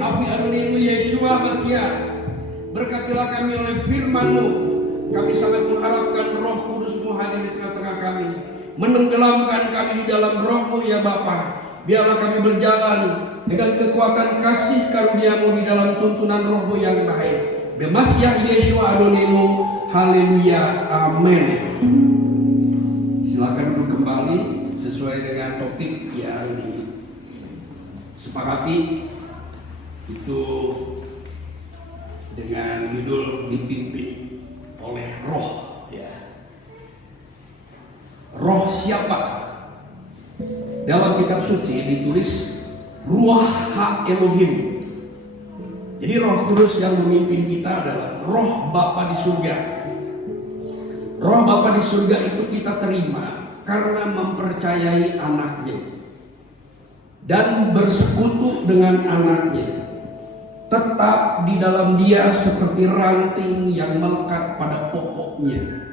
afi adonenu Yeshua Masiah. Berkatilah kami oleh firman-Mu. Kami sangat mengharapkan Roh Kudus-Mu hadir di tengah-tengah kami, menenggelamkan kami di dalam Roh-Mu ya Bapa. Biarlah kami berjalan dengan kekuatan kasih karunia-Mu di dalam tuntunan Roh-Mu yang baik. Bemasiah Yeshua adonenu. Haleluya. Amin. Silakan duduk kembali sesuai dengan topik yang disepakati, itu dengan judul dipimpin oleh Roh. Ya. Roh siapa? Dalam kitab suci ditulis Ruach Ha-Elohim. Jadi Roh Kudus yang memimpin kita adalah Roh Bapa di surga. Roh Bapa di surga itu kita terima karena mempercayai anaknya dan bersekutu dengan anaknya, tetap di dalam dia seperti ranting yang melekat pada pokoknya.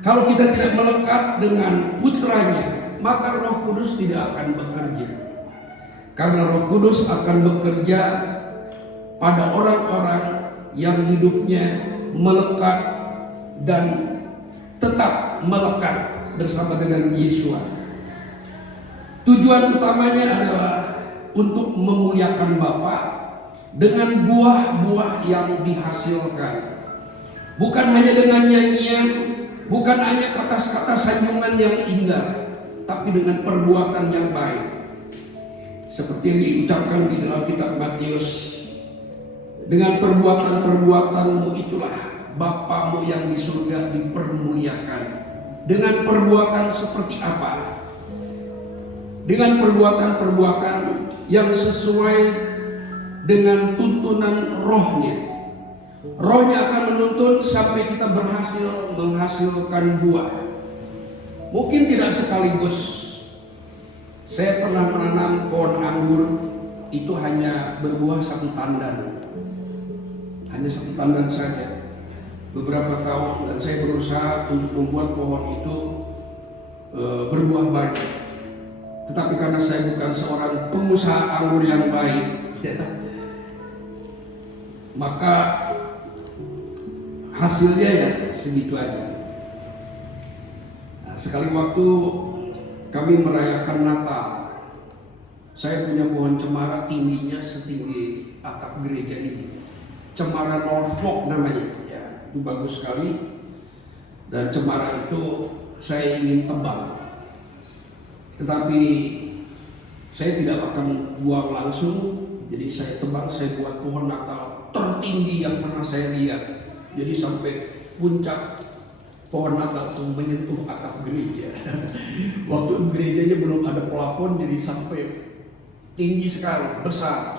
Kalau kita tidak melekat dengan putranya, maka Roh Kudus tidak akan bekerja. Karena Roh Kudus akan bekerja pada orang-orang yang hidupnya melekat dan tetap melekat bersama dengan Yeshua. Tujuan utamanya adalah untuk memuliakan Bapa dengan buah-buah yang dihasilkan. Bukan hanya dengan nyanyian, bukan hanya kata-kata sanjungan yang indah, tapi dengan perbuatan yang baik. Seperti yang diucapkan di dalam kitab Matius, dengan perbuatan-perbuatanmu itulah Bapamu yang di surga dipermuliakan. Dengan perbuatan seperti apa? Dengan perbuatan-perbuatan yang sesuai dengan tuntunan Rohnya. Rohnya akan menuntun sampai kita berhasil menghasilkan buah. Mungkin tidak sekaligus. Saya pernah menanam pohon anggur, itu hanya berbuah satu tandan. Hanya satu tandan saja. Beberapa tahun, dan saya berusaha untuk membuat pohon itu berbuah banyak. Tetapi karena saya bukan seorang pengusaha anggur yang baik, maka hasilnya ya segitu aja. Nah, sekali waktu kami merayakan Natal, saya punya pohon cemara tingginya setinggi atap gereja ini. Cemara Norfolk namanya. Itu bagus sekali, dan cemara itu saya ingin tebang, tetapi saya tidak akan buang langsung. Jadi saya tebang, saya buat pohon Natal tertinggi yang pernah saya lihat. Jadi sampai puncak pohon Natal itu menyentuh atap gereja. Waktu gerejanya belum ada plafon, jadi sampai tinggi sekali, besar.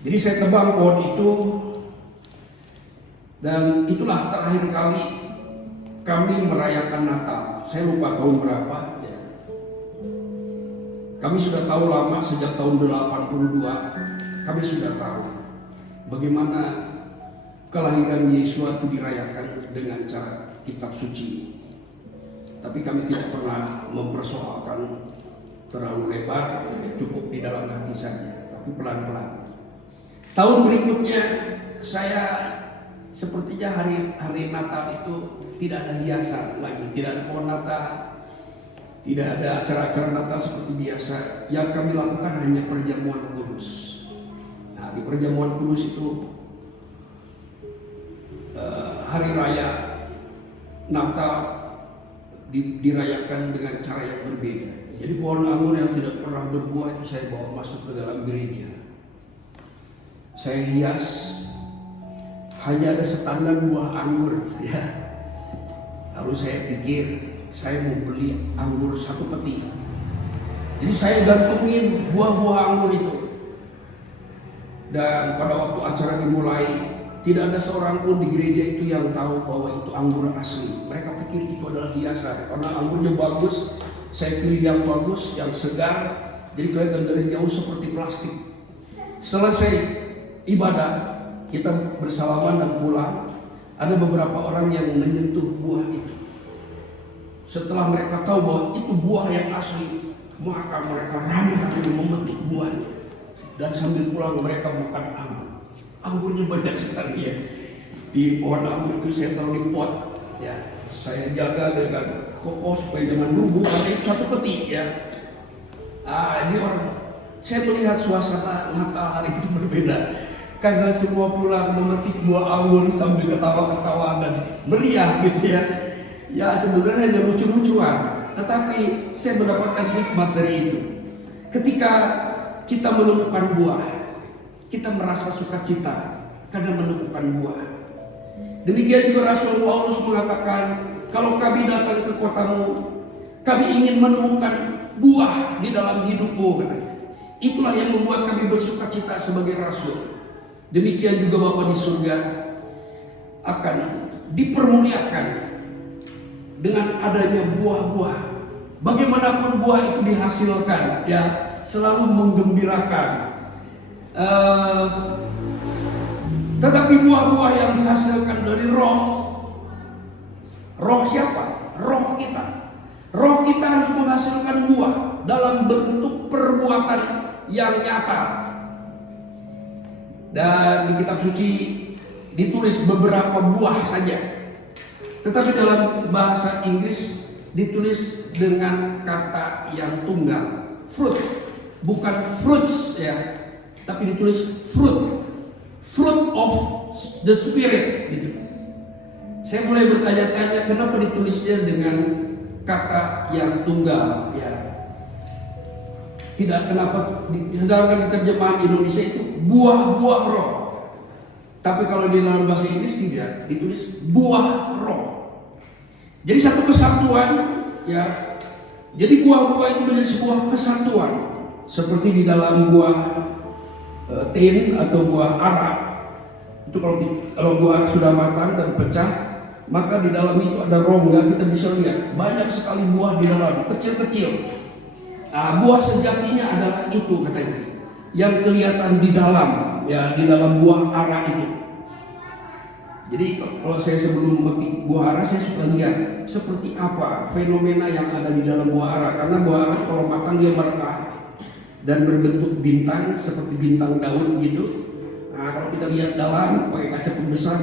Jadi saya tebang pohon itu. Dan itulah terakhir kali kami merayakan Natal. Saya lupa tahun berapa ya. Kami sudah tahu lama, sejak tahun 82 kami sudah tahu bagaimana kelahiran Yesus itu dirayakan dengan cara kitab suci. Tapi kami tidak pernah mempersoalkan terlalu lebar, cukup di dalam hati saja, tapi pelan-pelan. Tahun berikutnya saya sepertinya hari Natal itu tidak ada hiasan lagi, tidak ada pohon Natal, tidak ada acara-acara Natal seperti biasa. Yang kami lakukan hanya perjamuan kudus. Nah, di perjamuan kudus itu hari raya Natal dirayakan dengan cara yang berbeda. Jadi pohon anggur yang tidak pernah berbuah itu saya bawa masuk ke dalam gereja. Saya hias. Hanya ada setandan buah anggur, ya. Lalu saya pikir saya mau beli anggur satu peti. Jadi saya gantungin buah-buah anggur itu. Dan pada waktu acara dimulai, tidak ada seorang pun di gereja itu yang tahu bahwa itu anggur asli. Mereka pikir itu adalah hiasan. Karena anggurnya bagus, saya pilih yang bagus, yang segar. Jadi kelihatan dari jauh seperti plastik. Selesai ibadah, kita bersalaman dan pulang. Ada beberapa orang yang menyentuh buah itu. Setelah mereka tahu bahwa itu buah yang asli, maka mereka ramai-ramai memetik buahnya. Dan sambil pulang mereka makan anggur. Anggurnya banyak sekali ya. Di pohon anggur itu saya taruh di pot. Ya, saya jaga dengan kokoh supaya jangan rubuh karena itu satu peti ya. Ini orang, saya melihat suasana Natal hari itu berbeda. Karena semua pulang memetik buah anggur sambil ketawa-ketawa dan meriah gitu ya. Ya sebenarnya hanya lucu-lucuan, tetapi saya mendapatkan hikmat dari itu. Ketika kita menemukan buah, kita merasa sukacita karena menemukan buah. Demikian juga Rasul Paulus mengatakan, kalau kami datang ke kotamu, kami ingin menemukan buah di dalam hidupmu, katanya. Itulah yang membuat kami bersukacita sebagai rasul. Demikian juga Bapa di surga akan dipermuliakan dengan adanya buah-buah. Bagaimanapun buah itu dihasilkan, ya selalu menggembirakan. Tetapi buah-buah yang dihasilkan dari roh siapa? Roh kita. Roh kita harus menghasilkan buah dalam bentuk perbuatan yang nyata. Dan di kitab suci ditulis beberapa buah saja. Tetapi dalam bahasa Inggris ditulis dengan kata yang tunggal, fruit, bukan fruits ya, tapi ditulis fruit, fruit of the spirit gitu. Saya mulai bertanya-tanya kenapa ditulisnya dengan kata yang tunggal ya. Tidak kenapa sedangkan di terjemahan Indonesia itu buah-buah roh. Tapi kalau di dalam bahasa Inggris tidak, ditulis buah roh. Jadi satu kesatuan ya. Jadi buah-buah itu menjadi sebuah kesatuan. Seperti di dalam buah tin atau buah ara. Itu kalau buah ara sudah matang dan pecah, maka di dalam itu ada rongga, kita bisa lihat banyak sekali buah di dalam, kecil-kecil. Buah sejatinya adalah itu katanya, yang kelihatan di dalam, ya di dalam buah ara itu. Jadi kalau saya sebelum memetik buah ara, saya suka lihat seperti apa fenomena yang ada di dalam buah ara. Karena buah ara kalau matang dia merekah dan berbentuk bintang seperti bintang daun gitu. Kalau kita lihat dalam pakai kaca pembesar,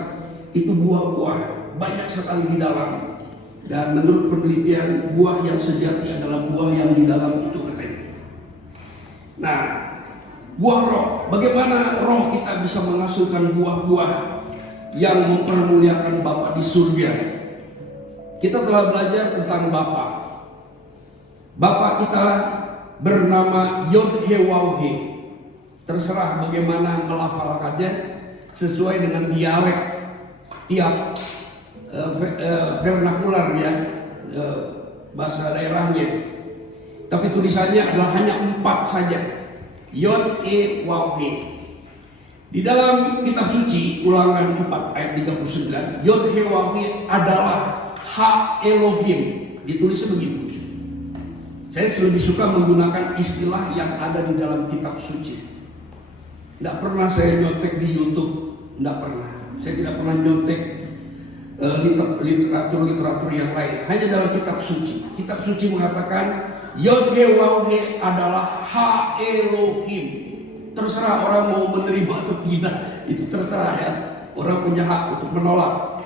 itu buah-buah banyak sekali di dalam. Dan menurut penelitian, buah yang sejati adalah buah yang di dalam itu katanya. Nah, buah roh, bagaimana roh kita bisa menghasilkan buah-buah yang mempermuliakan Bapa di surga? Kita telah belajar tentang Bapa. Bapa kita bernama Yod-He-Waw-He. Terserah bagaimana melafalkannya sesuai dengan dialek tiap vernakular ya, bahasa daerahnya. Tapi tulisannya adalah hanya 4 saja, Yod-He-Waw-He. Di dalam kitab suci Ulangan 4 ayat 39, Yod-He-Waw-He adalah Ha Elohim, ditulisnya begitu. Saya lebih suka menggunakan istilah yang ada di dalam kitab suci. Tidak pernah saya nyontek di YouTube, tidak pernah. Saya tidak pernah nyontek literatur yang lain, hanya dalam kitab suci. Kitab suci mengatakan Yod-He-Waw-He adalah Ha Elohim. Terserah orang mau menerima atau tidak, itu terserah ya. Orang punya hak untuk menolak.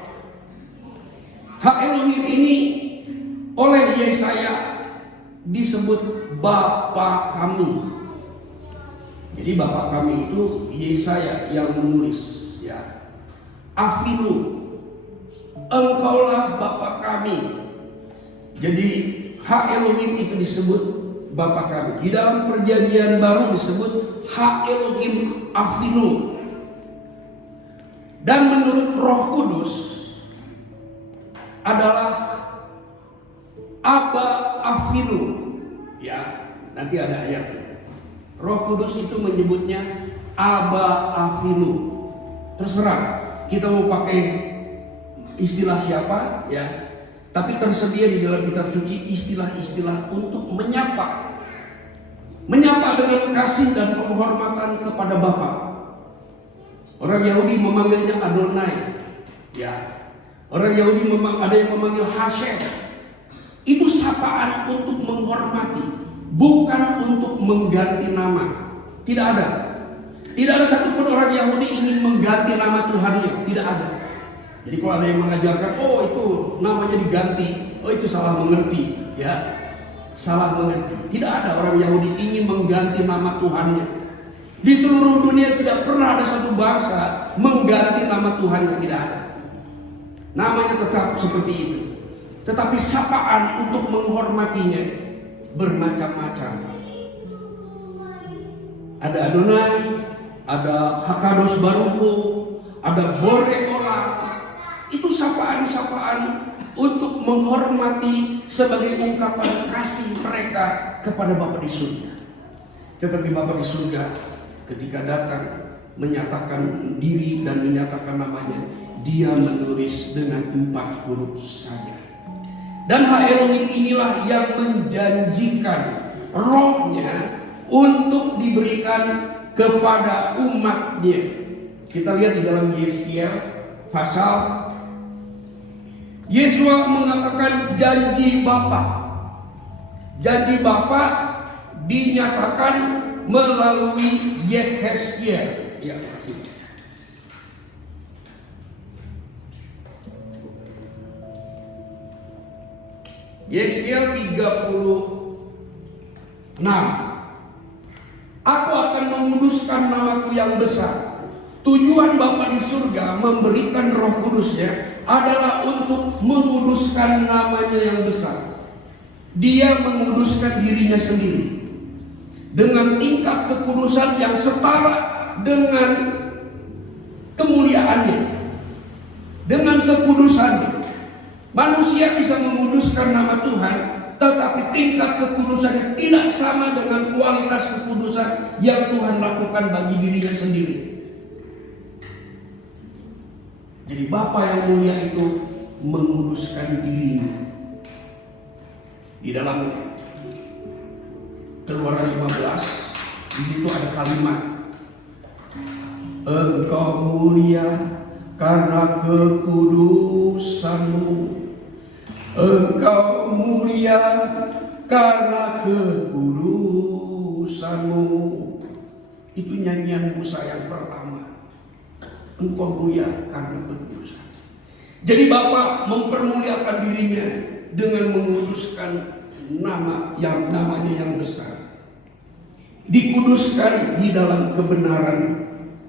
Ha Elohim ini oleh Yesaya disebut Bapa kami. Jadi Bapa kami itu Yesaya yang menulis ya. Afinu, engkaulah Bapa kami. Jadi Ha Elohim itu disebut Bapa kami. Di dalam perjanjian baru disebut Ha Elohim Afinu. Dan menurut Roh Kudus adalah Aba Afinu. Ya, nanti ada ayatnya. Roh Kudus itu menyebutnya Aba Afinu. Terserah kita mau pakai istilah siapa ya. Tapi tersedia di dalam kitab suci istilah-istilah untuk menyapa dengan kasih dan penghormatan kepada Bapa. Orang Yahudi memanggilnya Adonai, ya. Orang Yahudi ada yang memanggil Hashem. Itu sapaan untuk menghormati, bukan untuk mengganti nama. Tidak ada. Tidak ada satupun orang Yahudi ingin mengganti nama Tuhannya, tidak ada. Jadi kalau ada yang mengajarkan, oh itu namanya diganti, oh itu salah mengerti, ya, salah mengerti. Tidak ada orang Yahudi ingin mengganti nama Tuhannya. Di seluruh dunia tidak pernah ada satu bangsa mengganti nama Tuhannya, tidak ada. Namanya tetap seperti itu. Tetapi sapaan untuk menghormatinya bermacam-macam. Ada Adonai, ada Hakadosh Baruhu, ada Borei Olam. Itu sapaan-sapaan untuk menghormati sebagai ungkapan kasih mereka kepada Bapa di surga. Tetapi Bapa di surga ketika datang menyatakan diri dan menyatakan namanya, Dia menulis dengan 4 huruf saja. Dan Ha-Elohim inilah yang menjanjikan rohnya untuk diberikan kepada umatnya. Kita lihat di dalam Yeskiel pasal, Yesua mengatakan janji Bapa. Janji Bapa dinyatakan melalui Yehezkiel. Ya, kasih. Yeskiel 36. Aku akan menguduskan namaku yang besar. Tujuan Bapa di surga memberikan Roh Kudusnya adalah untuk menguduskan namanya yang besar. Dia menguduskan dirinya sendiri dengan tingkat kekudusan yang setara dengan kemuliaannya, dengan kekudusannya. Manusia bisa menguduskan nama Tuhan, tetapi tingkat kekudusannya tidak sama dengan kualitas kekudusan yang Tuhan lakukan bagi dirinya sendiri. Jadi Bapa yang mulia itu menguduskan dirinya. Di dalam Keluaran 15, di situ ada kalimat, Engkau mulia karena kekudusanmu. Engkau mulia karena kekudusanmu. Itu nyanyian Musa yang pertama. Engkau mulia karena kekudusan. Jadi Bapa mempermuliakan dirinya dengan menguduskan namanya yang besar. Dikuduskan di dalam kebenaran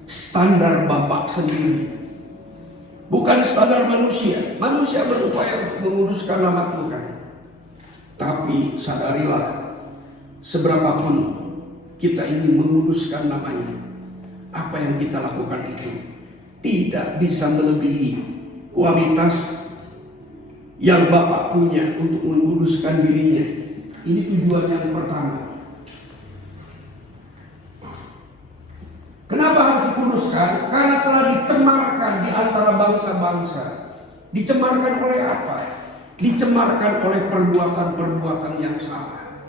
standar Bapa sendiri, bukan standar manusia. Manusia berupaya untuk menguduskan nama Tuhan. Tapi sadarilah, seberapapun kita ingin menguduskan namanya, apa yang kita lakukan itu tidak bisa melebihi kualitas yang Bapa punya untuk menguduskan dirinya. Ini tujuan yang pertama. Kenapa harus dikuduskan? Karena telah dicemarkan di antara bangsa-bangsa. Dicemarkan oleh apa? Dicemarkan oleh perbuatan-perbuatan yang salah.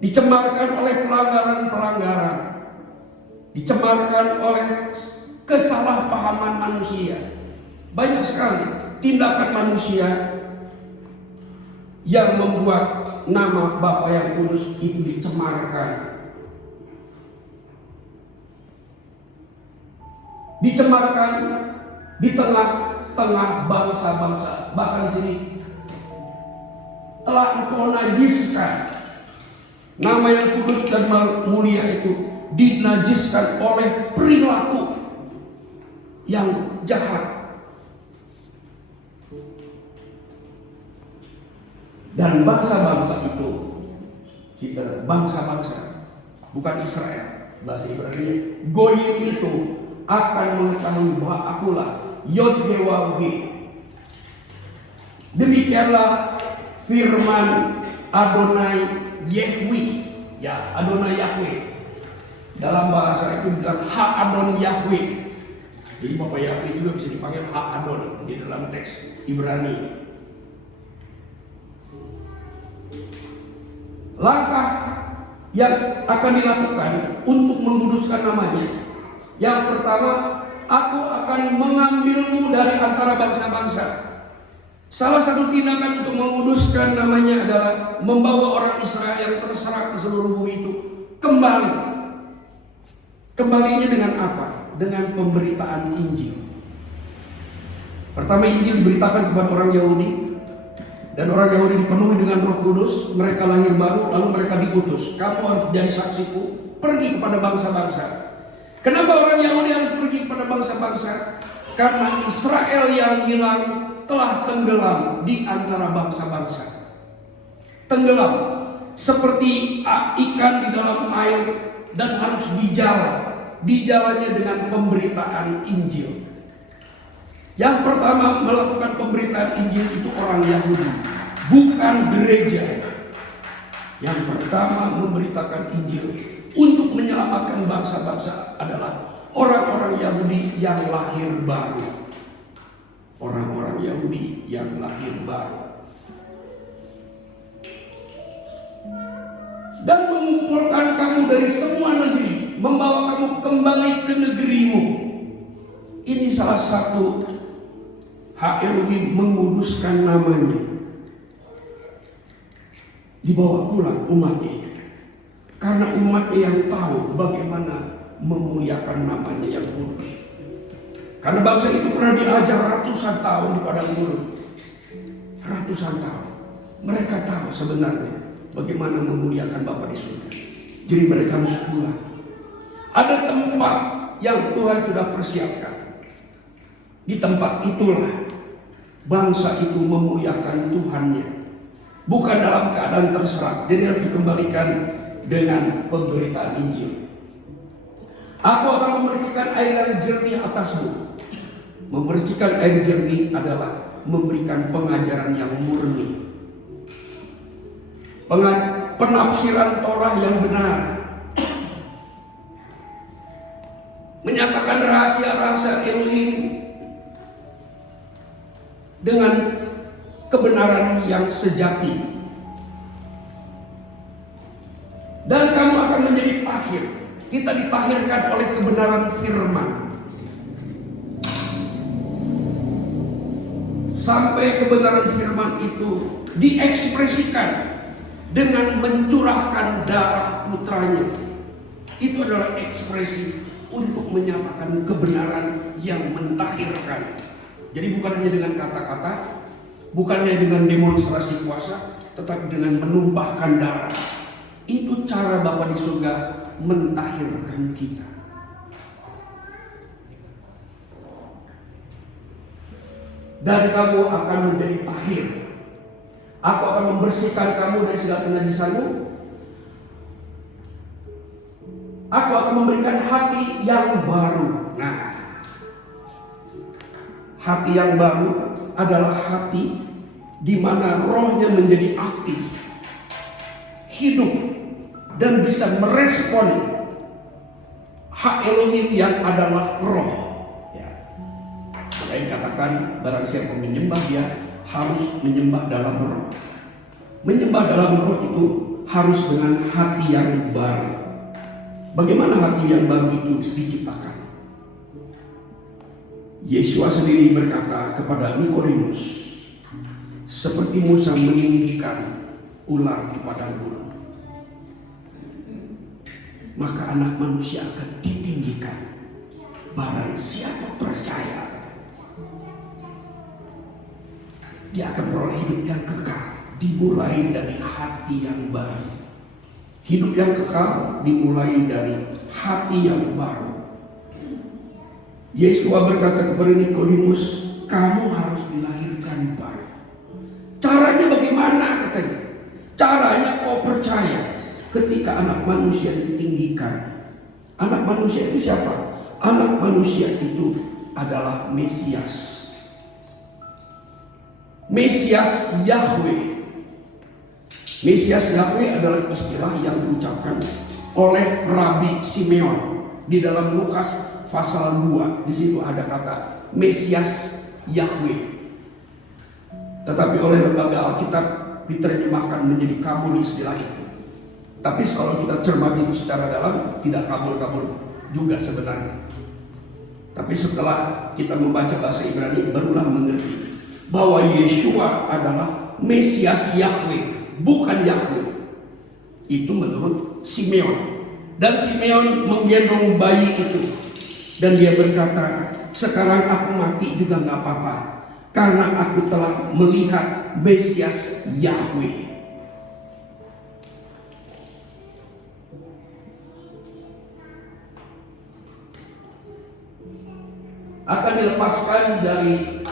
Dicemarkan oleh pelanggaran-pelanggaran. Dicemarkan oleh kesalahpahaman manusia. Banyak sekali tindakan manusia yang membuat nama Bapa yang kudus itu dicemarkan. Dicemarkan di tengah-tengah bangsa-bangsa. Bahkan di sini telah engkau najiskan. Nama yang kudus dan mulia itu dinajiskan oleh perilaku yang jahat. Dan bangsa-bangsa itu, kita bangsa-bangsa, bukan Israel, bahasa Ibrani, Goyim itu akan mengetahui bahwa akulah Yod-Heh-Waw-Heh. Demikianlah firman Adonai Yahweh, ya Adonai Yahweh. Dalam bahasa itu bilang Ha-Adon Yahweh. Jadi Bapak Yahweh juga bisa dipanggil Ha-Adon di dalam teks Ibrani. Langkah yang akan dilakukan untuk menguduskan namanya, yang pertama, aku akan mengambilmu dari antara bangsa-bangsa. Salah satu tindakan untuk menguduskan namanya adalah membawa orang Israel yang terserak di seluruh bumi itu kembali Kembalinya dengan apa? Dengan pemberitaan Injil. Pertama, Injil diberitakan kepada orang Yahudi, dan orang Yahudi dipenuhi dengan Roh Kudus. Mereka lahir baru, lalu mereka diutus. Kamu harus jadi saksiku, pergi kepada bangsa-bangsa. Kenapa orang Yahudi harus pergi kepada bangsa-bangsa? Karena Israel yang hilang telah tenggelam di antara bangsa-bangsa. Tenggelam seperti ikan di dalam air dan harus dijala. Dijalanya dengan pemberitaan Injil. Yang pertama melakukan pemberitaan Injil itu orang Yahudi, bukan gereja. Yang pertama memberitakan Injil untuk menyelamatkan bangsa-bangsa adalah orang-orang Yahudi yang lahir baru. Orang-orang Yahudi yang lahir baru. Dan mengumpulkan kamu dari semua negeri, membawa kamu kembali ke negerimu. Ini salah satu hak Elohim menguduskan namanya. Dibawa pulang umatnya itu. Karena umatnya yang tahu bagaimana memuliakan namanya yang kudus. Karena bangsa itu pernah diajar ratusan tahun di padang gurun. Ratusan tahun. Mereka tahu sebenarnya bagaimana memuliakan Bapa di surga. Jadi mereka harus pulang. Ada tempat yang Tuhan sudah persiapkan. Di tempat itulah bangsa itu memuliakan Tuhannya. Bukan dalam keadaan terserak. Jadi harus dikembalikan dengan pemberitaan Injil. Aku akan memercikan air yang jernih atasmu. Memercikan air jernih adalah memberikan pengajaran yang murni. Penafsiran Torah yang benar. Menyatakan rahasia-rahasia Elohim dengan kebenaran yang sejati. Dan kamu akan menjadi tahir. Kita ditahirkan oleh kebenaran firman. Sampai kebenaran firman itu diekspresikan dengan mencurahkan darah putranya. Itu adalah ekspresi untuk menyatakan kebenaran yang mentahirkan. Jadi bukan hanya dengan kata-kata, bukan hanya dengan demonstrasi kuasa, tetapi dengan menumpahkan darah. Itu cara Bapa di surga mentahirkan kita. Dan kamu akan menjadi tahir. Aku akan membersihkan kamu dari segala kenajisanmu. Aku akan memberikan hati yang baru. Nah, hati yang baru adalah hati di mana rohnya menjadi aktif, hidup, dan bisa merespon hak Elohim yang adalah roh. Ya. Selain katakan barang siapa menyembah dia harus menyembah dalam roh. Menyembah dalam roh itu harus dengan hati yang baru. Bagaimana hati yang baru itu diciptakan? Yesua sendiri berkata kepada Nikodemus, seperti Musa meninggikan ular di padang gurun, maka anak manusia akan ditinggikan barang siapa percaya. Dia akan beroleh hidup yang kekal, dimulai dari hati yang baru. Hidup yang kekal dimulai dari hati yang baru. Yesua berkata kepada Nikodemus, kamu harus dilahirkan baru. Caranya bagaimana katanya? Caranya kau percaya ketika anak manusia ditinggikan. Anak manusia itu siapa? Anak manusia itu adalah Mesias. Mesias Yahweh. Mesias Yahweh adalah istilah yang diucapkan oleh Rabi Simeon di dalam Lukas pasal 2. Di situ ada kata Mesias Yahweh. Tetapi oleh lembaga Alkitab diterjemahkan menjadi kabul istilah itu. Tapi kalau kita cermati secara dalam, tidak kabul-kabul juga sebenarnya. Tapi setelah kita membaca bahasa Ibrani, barulah mengerti bahwa Yeshua adalah Mesias Yahweh, bukan Yahweh. Itu menurut Simeon. Dan Simeon menggendong bayi itu. Dan dia berkata, sekarang aku mati juga gak apa-apa, karena aku telah melihat Mesias Yahweh. Akan dilepaskan dari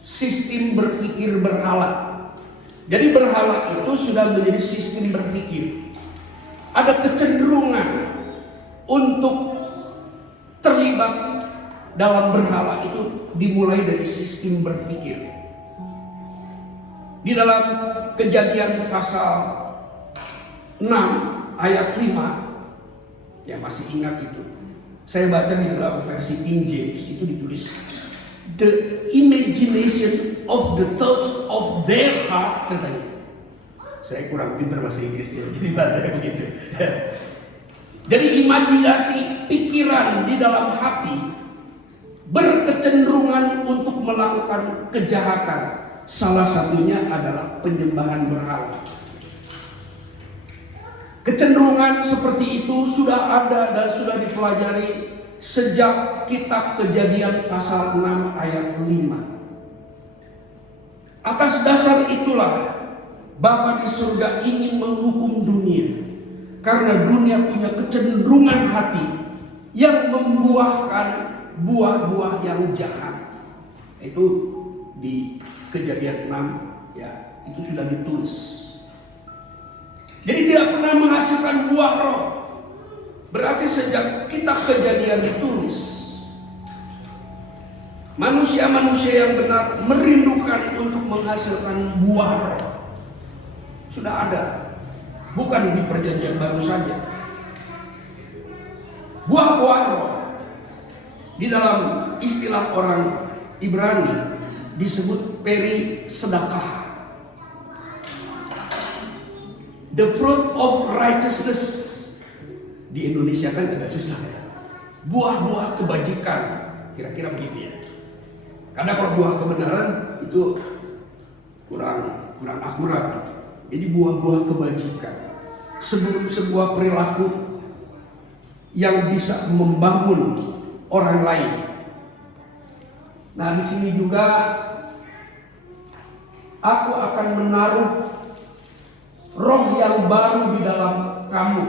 sistem berpikir berhala. Jadi berhala itu sudah menjadi sistem berpikir. Ada kecenderungan untuk terlibat dalam berhala itu dimulai dari sistem berpikir. Di dalam Kejadian pasal 6 ayat 5, ya masih ingat itu. Saya baca di dalam versi King James itu ditulis, the imagination of the thoughts of their heart, katanya. Saya kurang pintar bahasa Inggrisnya, jadi bahasanya begitu. Jadi imajinasi pikiran di dalam hati berkecenderungan untuk melakukan kejahatan. Salah satunya adalah penyembahan berhala. Kecenderungan seperti itu sudah ada dan sudah dipelajari sejak kitab Kejadian pasal 6 ayat 5. Atas dasar itulah Bapa di surga ingin menghukum dunia, karena dunia punya kecenderungan hati yang membuahkan buah-buah yang jahat. Itu di Kejadian 6, ya, itu sudah ditulis. Jadi tidak pernah menghasilkan buah roh. Berarti sejak kitab Kejadian ditulis, manusia-manusia yang benar merindukan untuk menghasilkan buah roh. Sudah ada, bukan di Perjanjian Baru saja. Buah-buah roh di dalam istilah orang Ibrani disebut peri sedekah. The fruit of righteousness. Di Indonesia kan agak susah ya. Buah-buah kebajikan, kira-kira begitu ya. Karena kalau buah kebenaran itu kurang akurat. Jadi buah-buah kebajikan, sebuah perilaku yang bisa membangun orang lain. Nah, di sini juga aku akan menaruh roh yang baru di dalam kamu.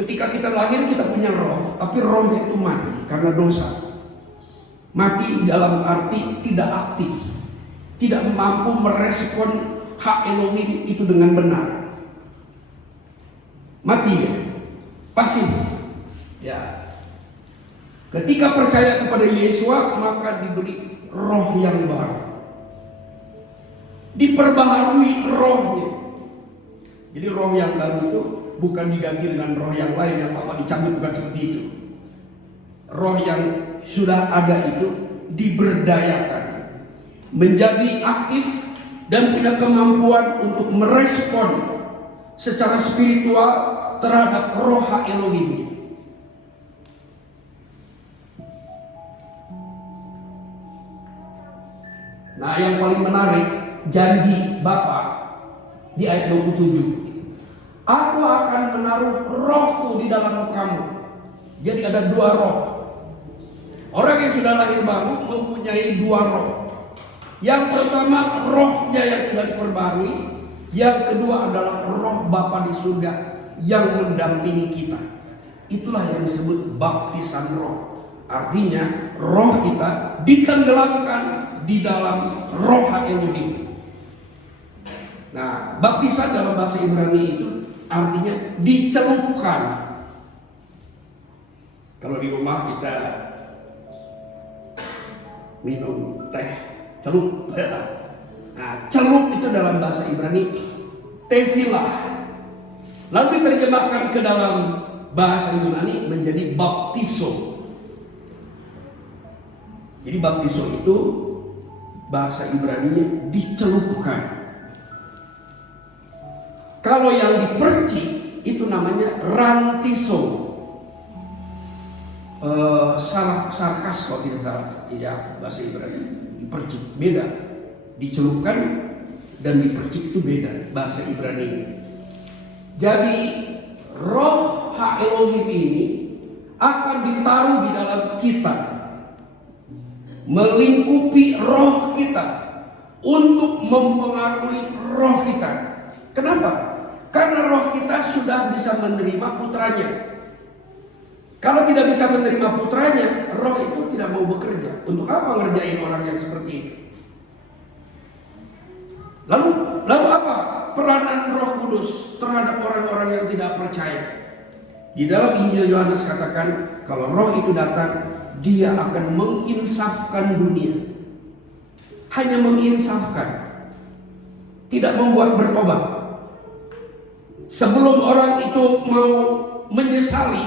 Ketika kita lahir kita punya roh, tapi rohnya itu mati karena dosa. Mati dalam arti tidak aktif, tidak mampu merespon hak Elohim itu dengan benar. Mati ya, pasif. Ya. Ketika percaya kepada Yesua, maka diberi roh yang baru. Diperbaharui rohnya. Jadi roh yang baru itu bukan diganti dengan roh yang lain yang apa dicabut, bukan seperti itu. Roh yang sudah ada itu diberdayakan, menjadi aktif dan punya kemampuan untuk merespon secara spiritual terhadap roh Elohim. Nah, yang paling menarik, janji Bapa di ayat 27. Aku akan menaruh rohku di dalam kamu. Jadi ada dua roh. Orang yang sudah lahir baru mempunyai dua roh. Yang pertama rohnya yang sudah diperbarui. Yang kedua adalah roh Bapa di surga yang mendampingi kita. Itulah yang disebut baptisan roh. Artinya roh kita ditenggelamkan di dalam roh Elohim. Nah, baptisan dalam bahasa Ibrani itu artinya dicelupkan. Kalau di rumah kita minum teh celup. Nah, celup itu dalam bahasa Ibrani tevilah. Lalu diterjemahkan ke dalam bahasa Yunani menjadi baptiso. Jadi baptiso itu bahasa Ibraninya dicelupkan. Kalau yang dipercik itu namanya rantiso. Sarkas kalau kita tahu ya, bahasa Ibrani dipercik beda, dicelupkan dan dipercik itu beda bahasa Ibrani. Jadi roh Ha Elohim ini akan ditaruh di dalam kita, melingkupi roh kita untuk mempengaruhi roh kita. Kenapa? Karena roh kita sudah bisa menerima putranya. Kalau tidak bisa menerima putranya, roh itu tidak mau bekerja. Untuk apa ngerjain orang yang seperti ini? Lalu apa peranan Roh Kudus terhadap orang-orang yang tidak percaya? Di dalam Injil Yohanes katakan, kalau roh itu datang, dia akan menginsafkan dunia. Hanya menginsafkan, tidak membuat bertobat. Sebelum orang itu mau menyesali,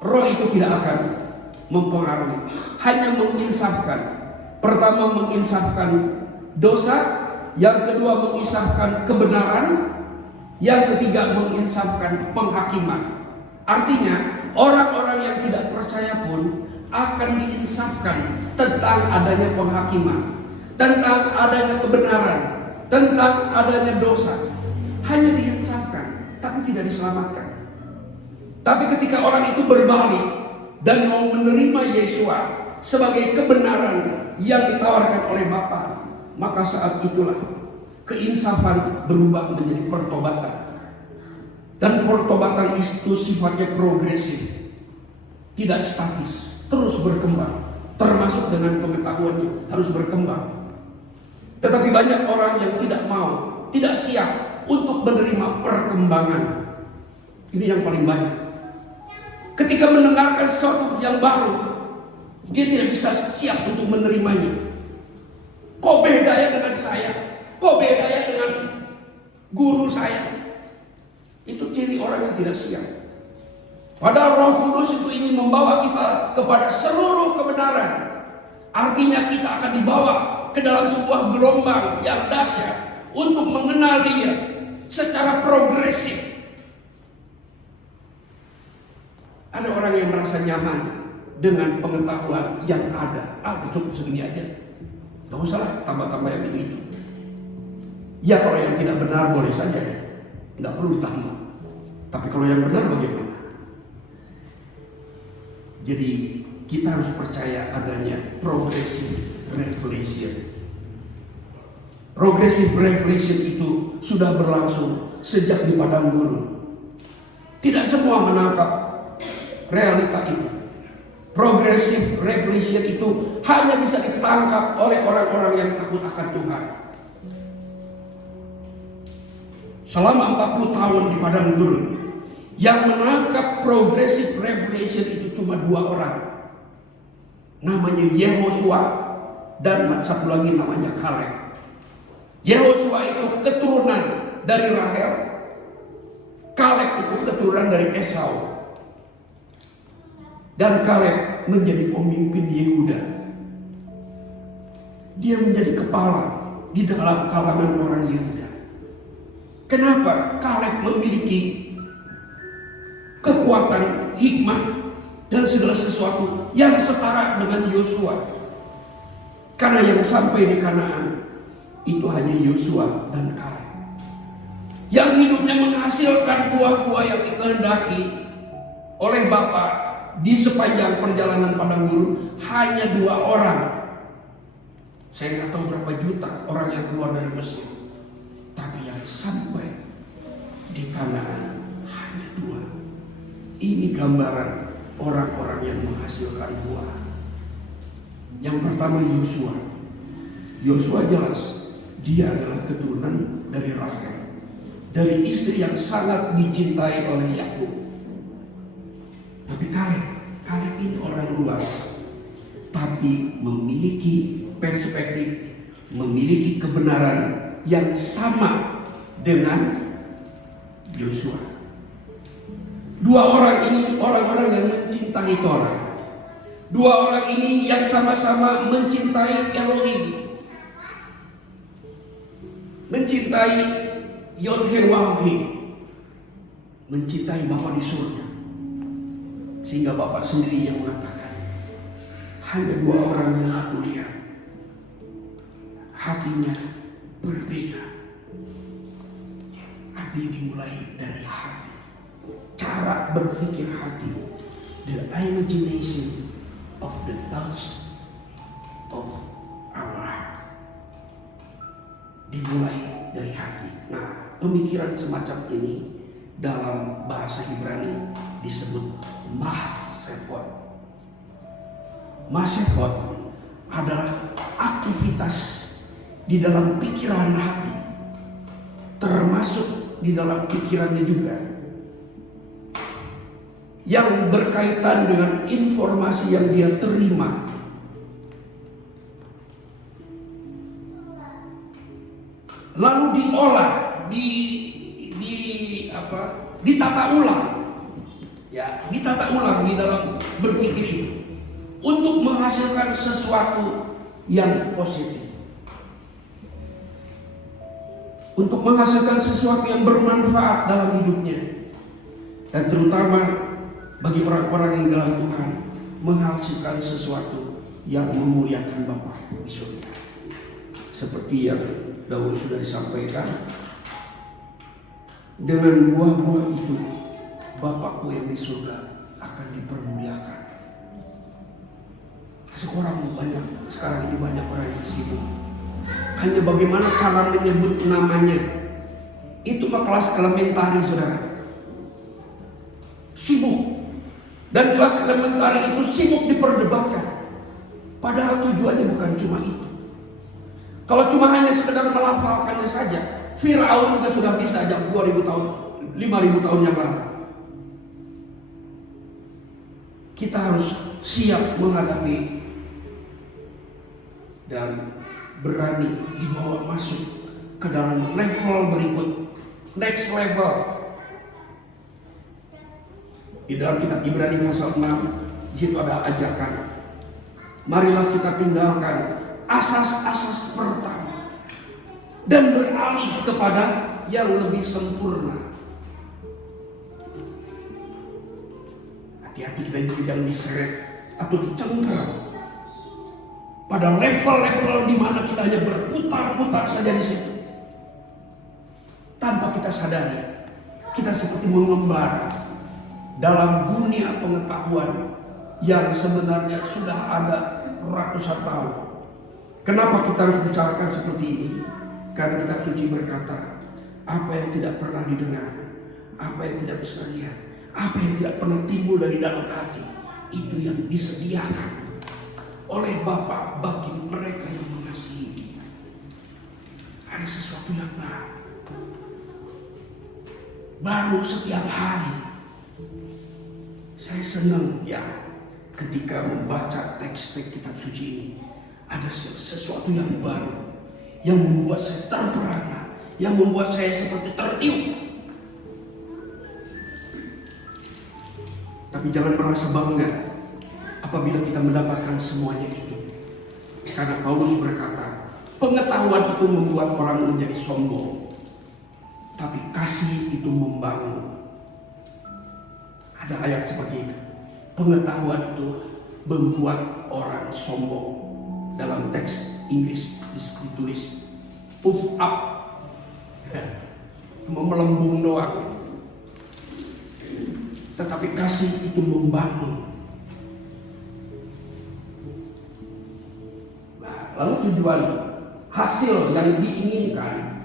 roh itu tidak akan mempengaruhi, hanya menginsafkan. Pertama menginsafkan dosa, yang kedua menginsafkan kebenaran, yang ketiga menginsafkan penghakiman. Artinya orang-orang yang tidak percaya pun akan diinsafkan tentang adanya penghakiman, tentang adanya kebenaran, tentang adanya dosa. Hanya diinsafkan, tapi tidak diselamatkan. Tapi ketika orang itu berbalik dan mau menerima Yesua sebagai kebenaran yang ditawarkan oleh Bapa, maka saat itulah keinsafan berubah menjadi pertobatan. Dan pertobatan itu sifatnya progresif, tidak statis, terus berkembang. Termasuk dengan pengetahuannya harus berkembang. Tetapi banyak orang yang tidak mau, tidak siap untuk menerima perkembangan. Ini yang paling banyak. Ketika mendengarkan sesuatu yang baru, dia tidak bisa siap untuk menerimanya. Kok beda ya dengan saya? Kok beda ya dengan guru saya? Itu ciri orang yang tidak siap. Padahal Roh Kudus itu ingin membawa kita kepada seluruh kebenaran. Artinya kita akan dibawa ke dalam sebuah gelombang yang dahsyat untuk mengenal Dia secara progresif. Ada orang yang merasa nyaman dengan pengetahuan yang ada. Cukup segini aja, gak usah lah tambah-tambah yang itu. Ya kalau yang tidak benar boleh saja, gak perlu ditambah. Tapi kalau yang benar bagaimana? Jadi kita harus percaya adanya progressive revelation. Progressive revelation itu sudah berlangsung sejak di padang gurun. Tidak semua menangkap realita itu. Progressive revelation itu hanya bisa ditangkap oleh orang-orang yang takut akan Tuhan. Selama 40 tahun di padang gurun, yang menangkap progressive revelation itu cuma 2 orang. Namanya Yehosua dan satu lagi namanya Kaleb. Yehosua itu keturunan dari Rahel, Kaleb itu keturunan dari Esau. Dan Kaleb menjadi pemimpin Yehuda. Dia menjadi kepala di dalam kalangan orang Yehuda. Kenapa? Kaleb memiliki kekuatan, hikmat, dan segala sesuatu yang setara dengan Yosua. Karena yang sampai di Kanaan itu hanya Yosua dan Kaleb. Yang hidupnya menghasilkan buah-buah yang dikehendaki oleh Bapa di sepanjang perjalanan padang gurun hanya 2 orang. Saya nggak tahu berapa juta orang yang keluar dari Mesir, tapi yang sampai di Kanaan hanya 2. Ini gambaran orang-orang yang menghasilkan buah. Yang pertama Yosua. Yosua jelas dia adalah keturunan dari Rahel, dari istri yang sangat dicintai oleh Yakub. Tapi Kaleb ini orang luar, tapi memiliki perspektif, memiliki kebenaran yang sama dengan Yosua. 2 orang ini orang-orang yang mencintai Torah. 2 orang ini yang sama-sama mencintai Elohim, mencintai Yod-Heh-Waw-He, mencintai Bapa di surga. Sehingga Bapak sendiri yang mengatakan, hanya 2 orang yang aku lihat, hatinya berbeda. Hati dimulai dari hati. Cara berpikir hati. The imagination of the thoughts of our heart. Dimulai dari hati. Nah, pemikiran semacam ini dalam bahasa Ibrani disebut mahsefot. Mahsefot adalah aktivitas di dalam pikiran hati, termasuk di dalam pikirannya juga, yang berkaitan dengan informasi yang dia terima. Lalu diolah, ditata ulang. Ya, ditata ulang di dalam berpikir itu untuk menghasilkan sesuatu yang positif. Untuk menghasilkan sesuatu yang bermanfaat dalam hidupnya. Dan terutama bagi orang-orang yang dalam Tuhan, menghasilkan sesuatu yang memuliakan Bapa di surga. Seperti yang dahulu sudah disampaikan, dengan buah-buah itu Bapakku yang di surga akan dipermuliakan. Sekarang ini banyak orang yang sibuk. Hanya bagaimana cara menyebut namanya. Itu mah kelas elementari, saudara. Sibuk. Dan kelas elementari itu sibuk diperdebatkan. Padahal tujuannya bukan cuma itu. Kalau cuma hanya sekedar melafalkannya saja, Firaun juga sudah bisa sejak 2000 tahun, 5000 tahun yang lalu. Kita harus siap menghadapi dan berani dibawa masuk ke dalam level berikut, next level. Di dalam kitab Ibrani pasal 6, di situ ada ajakan, marilah kita tinggalkan asas-asas pertama dan beralih kepada yang lebih sempurna. Hati-hati kita juga jangan diseret atau dicengkeram pada level-level di mana kita hanya berputar-putar saja di situ. Tanpa kita sadari, kita seperti mengembara dalam dunia pengetahuan yang sebenarnya sudah ada ratusan tahun. Kenapa kita harus bicarakan seperti ini? Karena kitab suci berkata, apa yang tidak pernah didengar, apa yang tidak bisa dilihat, apa yang tidak pernah timbul dari dalam hati, itu yang disediakan oleh Bapa bagi mereka yang mengasihi Dia. Ada sesuatu yang baru setiap hari. Saya senang ya ketika membaca teks-teks kitab suci ini. Ada sesuatu yang baru yang membuat saya terperangah, yang membuat saya seperti tertiup. Tapi jangan merasa bangga apabila kita mendapatkan semuanya itu. Karena Paulus berkata, pengetahuan itu membuat orang menjadi sombong, tapi kasih itu membangun. Ada ayat seperti itu. Pengetahuan itu membuat orang sombong. Dalam teks Inggris ditulis puff up, cuma melembung doang. Tetapi kasih itu membangun. Lalu tujuan hasil yang diinginkan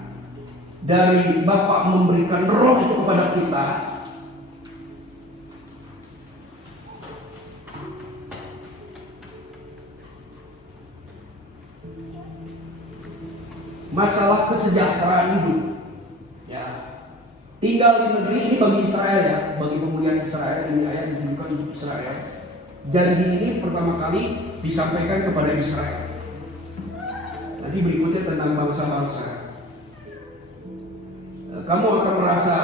dari Bapa memberikan roh itu kepada kita, masalah kesejahteraan hidup. Ya, tinggal di negeri ini bagi Israel ya, bagi pemulihan Israel, ini ayat ditujukan untuk Israel. Janji ini pertama kali disampaikan kepada Israel. Nanti berikutnya tentang bangsa-bangsa. Kamu akan merasa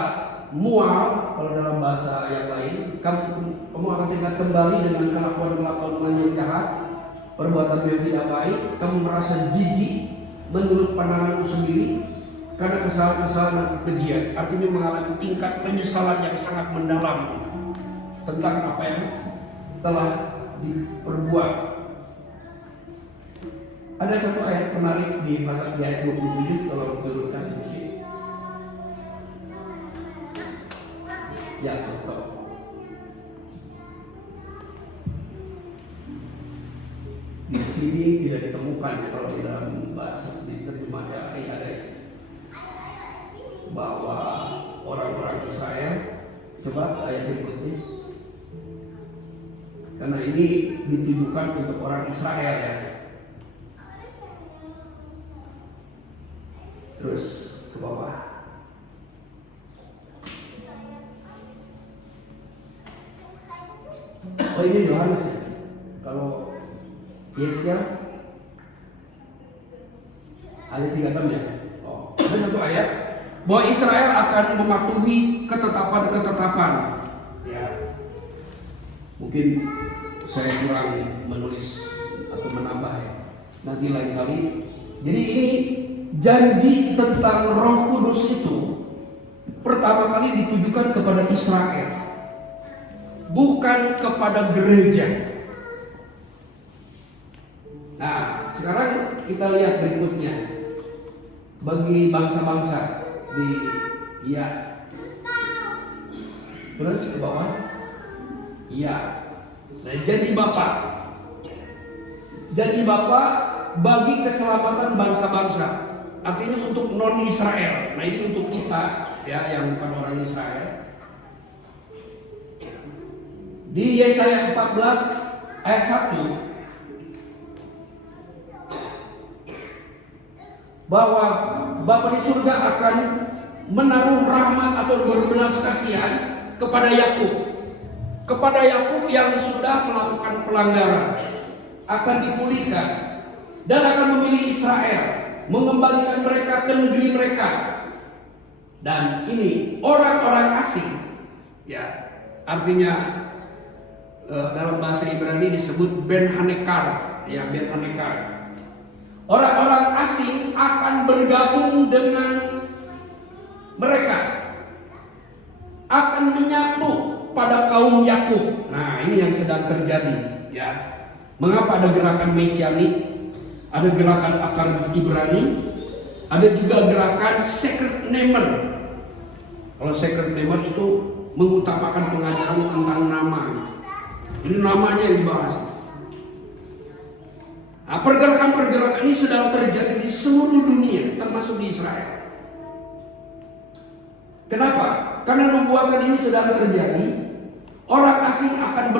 mual kalau dalam bahasa yang lain. Kamu akan teringat kembali dengan kelakuan-kelakuan yang jahat, perbuatan yang tidak baik. Kamu merasa jijik menurut pandanganmu sendiri karena kesalahan-kesalahan dan kekejian. Artinya mengalami tingkat penyesalan yang sangat mendalam tentang apa yang telah diperbuat. Ada satu ayat menarik di ayat 27 kalau turunkan sedikit. Ya, contoh. Di sini tidak ditemukan ya, kalau di dalam bahasa diterjemah ada bahwa orang-orang Israel, coba ayat berikutnya, karena ini ditujukan untuk orang Israel ya. Terus ke bawah. Oh, ini Yohanes ya. Kalau Yesaya ayat 36 ya. Oh, ada satu ayat bahwa Israel akan mematuhi ketetapan-ketetapan. Ya. Mungkin saya kurang menulis atau menambah ya. Nanti lain kali. Jadi ini janji tentang Roh Kudus itu pertama kali ditujukan kepada Israel, bukan kepada gereja. Nah, sekarang kita lihat berikutnya bagi bangsa-bangsa di ya. Terus ke bawah. Ya. Nah, janji Bapa bagi keselamatan bangsa-bangsa. Artinya untuk non-Israel. Nah, ini untuk kita ya yang bukan orang Israel. Di Yesaya 14 ayat 1 bahwa Bapa di surga akan menaruh rahmat atau berbelas kasihan kepada Yakub yang sudah melakukan pelanggaran, akan dipulihkan dan akan memilih Israel, mengembalikan mereka ke negeri mereka. Dan ini orang-orang asing ya, artinya dalam bahasa Ibrani disebut Ben Hanekar ya, Ben Hanekar. Orang-orang asing akan bergabung dengan mereka, akan menyatu pada kaum Yakub. Nah, ini yang sedang terjadi ya. Mengapa ada gerakan Mesianik, ada gerakan akar Ibrani, ada juga gerakan Sacred Namer. Kalau Sacred Namer itu mengutamakan pengajaran tentang nama gitu. Ini namanya yang dibahas. Nah, pergerakan-pergerakan ini sedang terjadi di seluruh dunia, termasuk di Israel. Kenapa? Karena nubuatan ini sedang terjadi. Orang asing akan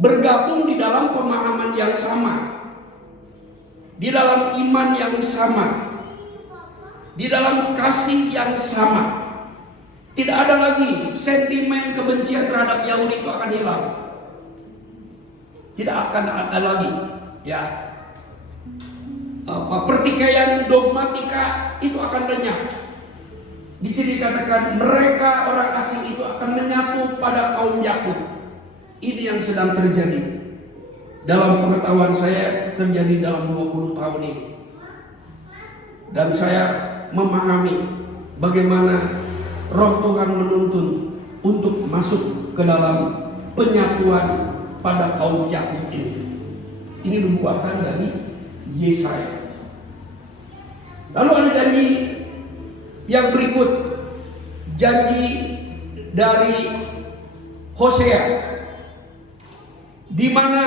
bergabung di dalam pemahaman yang sama, di dalam iman yang sama, di dalam kasih yang sama. Tidak ada lagi sentimen kebencian terhadap Yahudi, itu akan hilang. Tidak akan ada lagi. Ya, pertikaian dogmatika itu akan lenyap. Di sini dikatakan mereka orang asing itu akan menyatu pada kaum Yakub. Ini yang sedang terjadi. Dalam pengetahuan saya terjadi dalam 20 tahun ini. Dan saya memahami bagaimana Roh Tuhan menuntun untuk masuk ke dalam penyatuan pada kaum Yakub ini. Ini nubuatan dari Yesaya. Lalu ada janji yang berikut, janji dari Hosea, di mana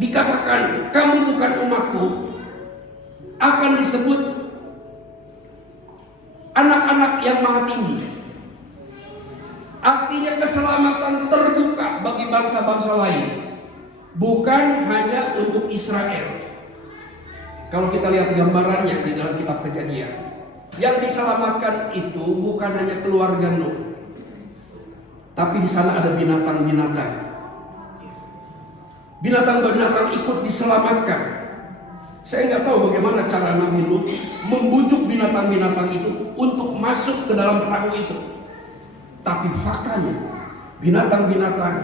dikatakan kamu bukan umatku, akan disebut anak-anak yang maha tinggi. Artinya keselamatan terbuka bagi bangsa-bangsa lain, bukan hanya untuk Israel. Kalau kita lihat gambarannya di dalam kitab Kejadian, yang diselamatkan itu bukan hanya keluarga Nuh, tapi di sana ada binatang-binatang. Binatang-binatang ikut diselamatkan. Saya nggak tahu bagaimana cara Nabi Nuh membujuk binatang-binatang itu untuk masuk ke dalam perahu itu. Tapi faktanya binatang-binatang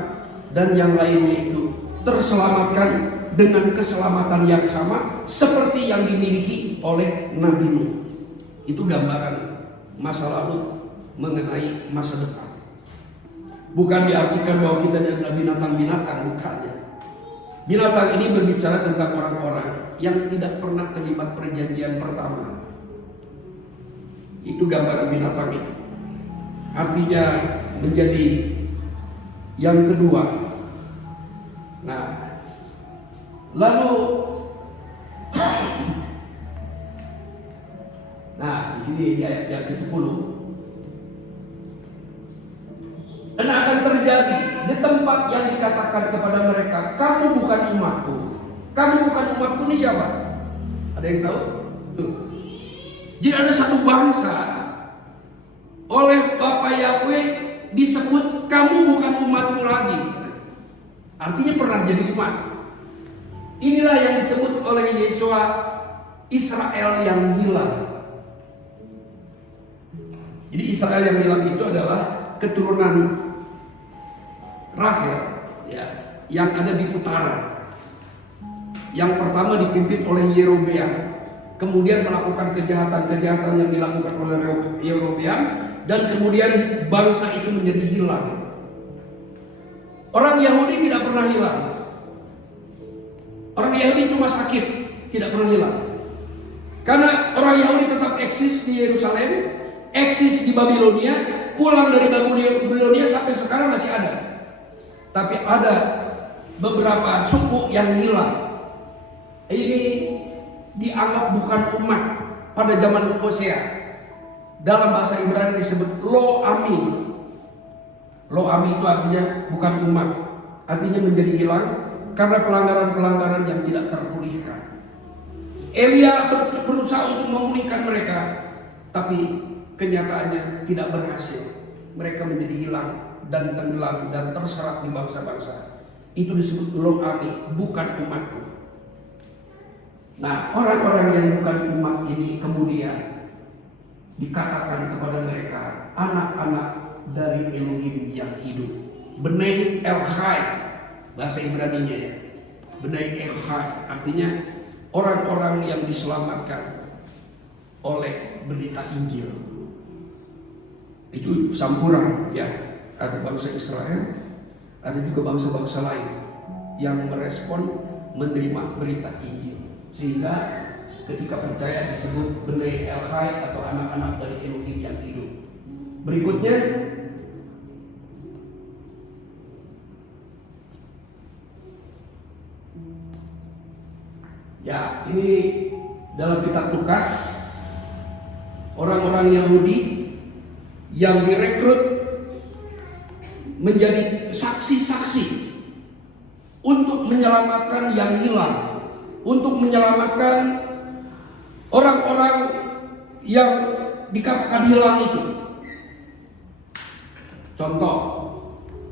dan yang lainnya itu terselamatkan dengan keselamatan yang sama seperti yang dimiliki oleh Nabi Nuh. Itu gambaran masa lalu mengenai masa depan. Bukan diartikan bahwa kita adalah binatang-binatang, bukannya. Binatang ini berbicara tentang orang-orang yang tidak pernah terlibat perjanjian pertama. Itu gambaran binatang itu. artinya menjadi yang kedua. Nah, lalu nah di sini di ayat yang ke-10, dan akan terjadi di tempat yang dikatakan kepada mereka, kamu bukan umatku. Kamu bukan umatku ini siapa? Ada yang tahu? Tuh. Jadi ada satu bangsa oleh Bapa Yahweh disebut kamu bukan umatku lagi. Artinya pernah jadi umat. Inilah yang disebut oleh Yesua Israel yang hilang. Jadi Israel yang hilang itu adalah keturunan Rahel, ya, yang ada di utara. Yang pertama dipimpin oleh Yerobeam, kemudian melakukan kejahatan-kejahatan yang dilakukan oleh Yerobeam, dan kemudian bangsa itu menjadi hilang. Orang Yahudi tidak pernah hilang. Orang Yahudi cuma sakit, tidak pernah hilang. Karena orang Yahudi tetap eksis di Yerusalem, eksis di Babilonia, pulang dari Babilonia sampai sekarang masih ada. Tapi ada beberapa suku yang hilang. Ini dianggap bukan umat pada zaman Hosea. Dalam bahasa Ibrani disebut Lo Ami. Lo Ami itu artinya bukan umat, artinya menjadi hilang karena pelanggaran-pelanggaran yang tidak terpulihkan. Elia berusaha untuk memulihkan mereka, tapi kenyataannya tidak berhasil. Mereka menjadi hilang dan tenggelam dan terserap di bangsa-bangsa. Itu disebut Lo Ami, bukan umatku. Nah, orang-orang yang bukan umat ini kemudian dikatakan kepada mereka anak-anak dari Elohim yang hidup. Benai El-Hai, bahasa Ibraninya ya. Benai El-Hai artinya orang-orang yang diselamatkan oleh berita Injil. Itu campuran ya. Ada bangsa Israel, ada juga bangsa-bangsa lain yang merespon menerima berita Injil. Sehingga ketika percaya disebut Benai El-Hai atau anak-anak dari Elohim yang hidup. Berikutnya ya, ini dalam kitab Lukas, orang-orang Yahudi yang direkrut menjadi saksi-saksi untuk menyelamatkan yang hilang, untuk menyelamatkan orang-orang yang dikatakan hilang itu. Contoh,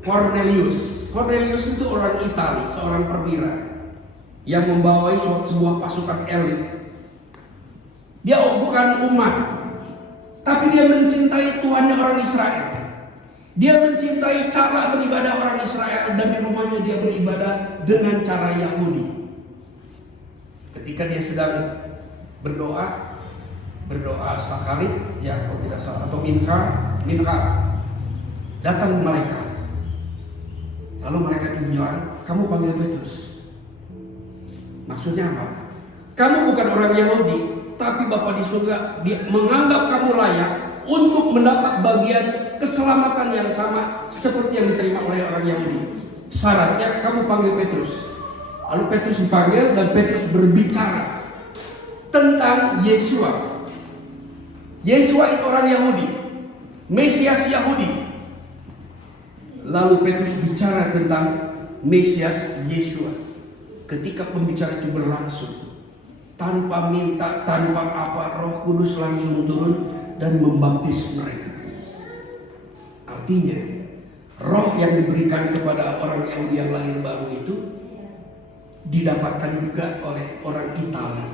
Cornelius. Cornelius itu orang Italia, seorang perwira yang membawai sebuah pasukan elit. Dia bukan umat, tapi dia mencintai Tuhannya orang Israel. Dia mencintai cara beribadah orang Israel, dan di rumahnya dia beribadah dengan cara Yahudi. Ketika dia sedang berdoa Sakarit, ya kalau tidak salah, atau Minha, datang malaikat. Lalu malaikat itu bilang, kamu panggil Petrus. Maksudnya apa? Kamu bukan orang Yahudi, tapi Bapa di surga dia menganggap kamu layak untuk mendapat bagian keselamatan yang sama seperti yang diterima oleh orang Yahudi. Syaratnya kamu panggil Petrus. Lalu Petrus dipanggil dan Petrus berbicara tentang Yesua. Yesua itu orang Yahudi, Mesias Yahudi. Lalu Petrus bicara tentang Mesias Yesua. Ketika pembicaraan itu berlangsung, tanpa minta, tanpa apa, Roh Kudus langsung turun dan membaptis mereka. Artinya, roh yang diberikan kepada orang Yahudi yang lahir baru itu didapatkan juga oleh orang Italia.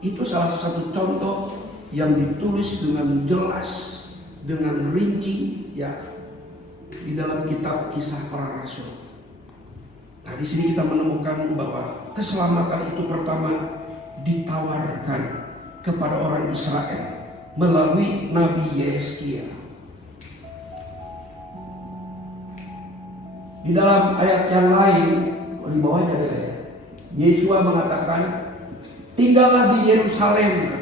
Itu salah satu contoh yang ditulis dengan jelas, dengan rinci, ya, di dalam kitab Kisah Para Rasul. Nah, di sini kita menemukan bahwa keselamatan itu pertama ditawarkan kepada orang Israel melalui Nabi Yesaya. Di dalam ayat yang lain, di bawahnya ada ya, Yesua mengatakan, tinggallah di Yerusalem.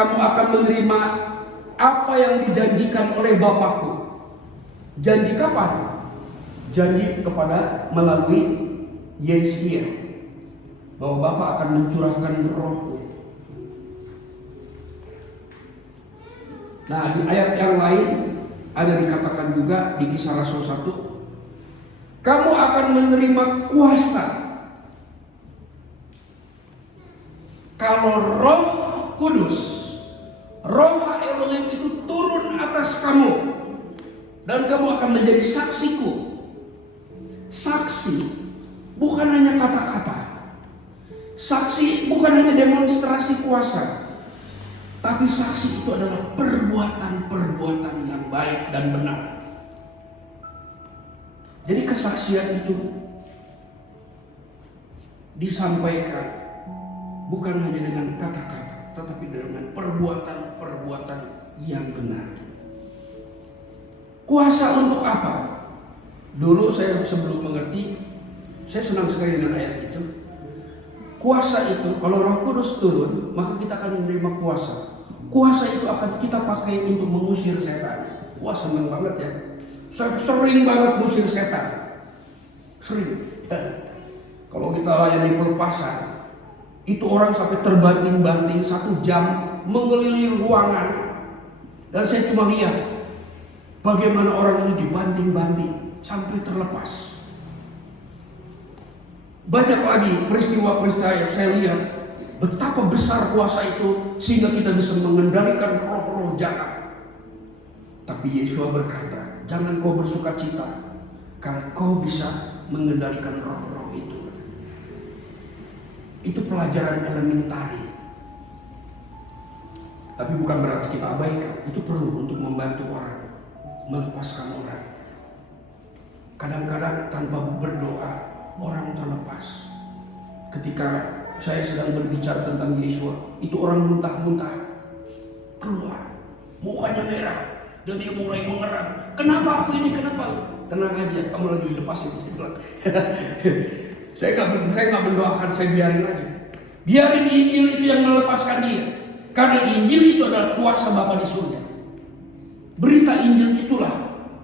kamu akan menerima apa yang dijanjikan oleh Bapakku. Janji kapan? Janji kepada melalui Yesaya bahwa Bapa akan mencurahkan Roh-Nya. Nah, di ayat yang lain ada dikatakan juga di Kisah Rasul 1, kamu akan menerima kuasa kalau Roh Kudus, Roh Elohim itu turun atas kamu, dan kamu akan menjadi saksiku. Saksi bukan hanya kata-kata, saksi bukan hanya demonstrasi kuasa, tapi saksi itu adalah perbuatan-perbuatan yang baik dan benar. Jadi kesaksian itu disampaikan bukan hanya dengan kata-kata, tetapi dengan perbuatan-perbuatan yang benar. Kuasa untuk apa? Dulu saya sebelum mengerti, saya senang sekali dengan ayat itu. Kuasa itu, kalau Roh Kudus turun, maka kita akan menerima kuasa. Kuasa itu akan kita pakai untuk mengusir setan. Wah, senang banget ya. Saya sering banget mengusir setan. Sering. Kalau kita layani pelepasan, itu orang sampai terbanting-banting 1 jam mengelilingi ruangan. Dan saya cuma lihat bagaimana orang ini dibanting-banting sampai terlepas. Banyak lagi peristiwa-peristiwa yang saya lihat betapa besar kuasa itu sehingga kita bisa mengendalikan roh-roh jahat. Tapi Yesus berkata, jangan kau bersuka cita karena kau bisa mengendalikan roh-roh itu. Itu pelajaran elementari. Tapi bukan berarti kita abaikan. Itu perlu untuk membantu orang, melepaskan orang. Kadang-kadang tanpa berdoa orang terlepas. Ketika saya sedang berbicara tentang Yesus, itu orang muntah-muntah keluar, mukanya merah, dan dia mulai mengerang. Kenapa aku ini? Kenapa? Tenang aja, kamu lagi dilepasin. Saya bilang. saya nggak mendoakan, saya biarin aja. Biarin Injil itu yang melepaskan dia. Karena Injil itu adalah kuasa Bapa di surga. Berita Injil itulah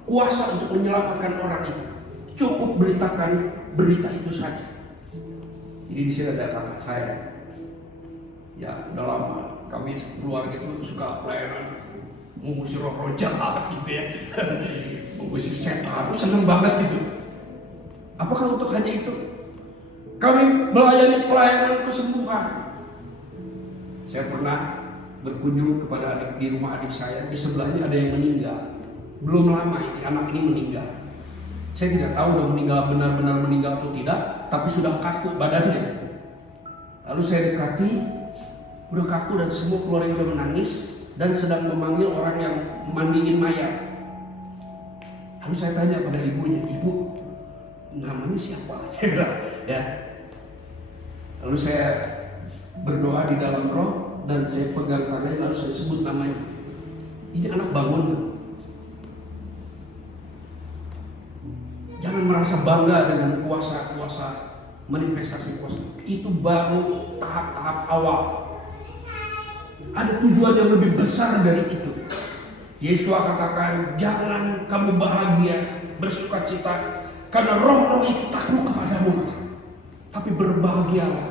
kuasa untuk menyelamatkan orang itu. Cukup beritakan berita itu saja. Jadi di sini ada kakak saya. Ya udah lama kami keluarga itu suka pelayanan mengusir roh-roh jahat gitu ya. Mengusir setan, seneng banget gitu. Apakah untuk hanya itu? Kami melayani pelayanan kesembuhan. Saya pernah berkunjung kepada di rumah adik saya, di sebelahnya ada yang meninggal. Belum lama itu anak ini meninggal. Saya tidak tahu udah meninggal, benar-benar meninggal atau tidak, tapi sudah kaku badannya. Lalu saya dekati, udah kaku dan semua keluarga udah menangis dan sedang memanggil orang yang mandiin mayat. Lalu saya tanya pada ibunya, ibu, namanya siapa? Saya bilang, ya. Lalu saya berdoa di dalam roh dan saya pegang tangannya lalu saya sebut namanya. Ini anak bangun. Jangan merasa bangga dengan kuasa-kuasa, manifestasi kuasa. Itu baru tahap-tahap awal. Ada tujuan yang lebih besar dari itu. Yesus katakan, jangan kamu bahagia, bersuka cita, karena roh-roh itu takluk kepadamu. Tapi berbahagialah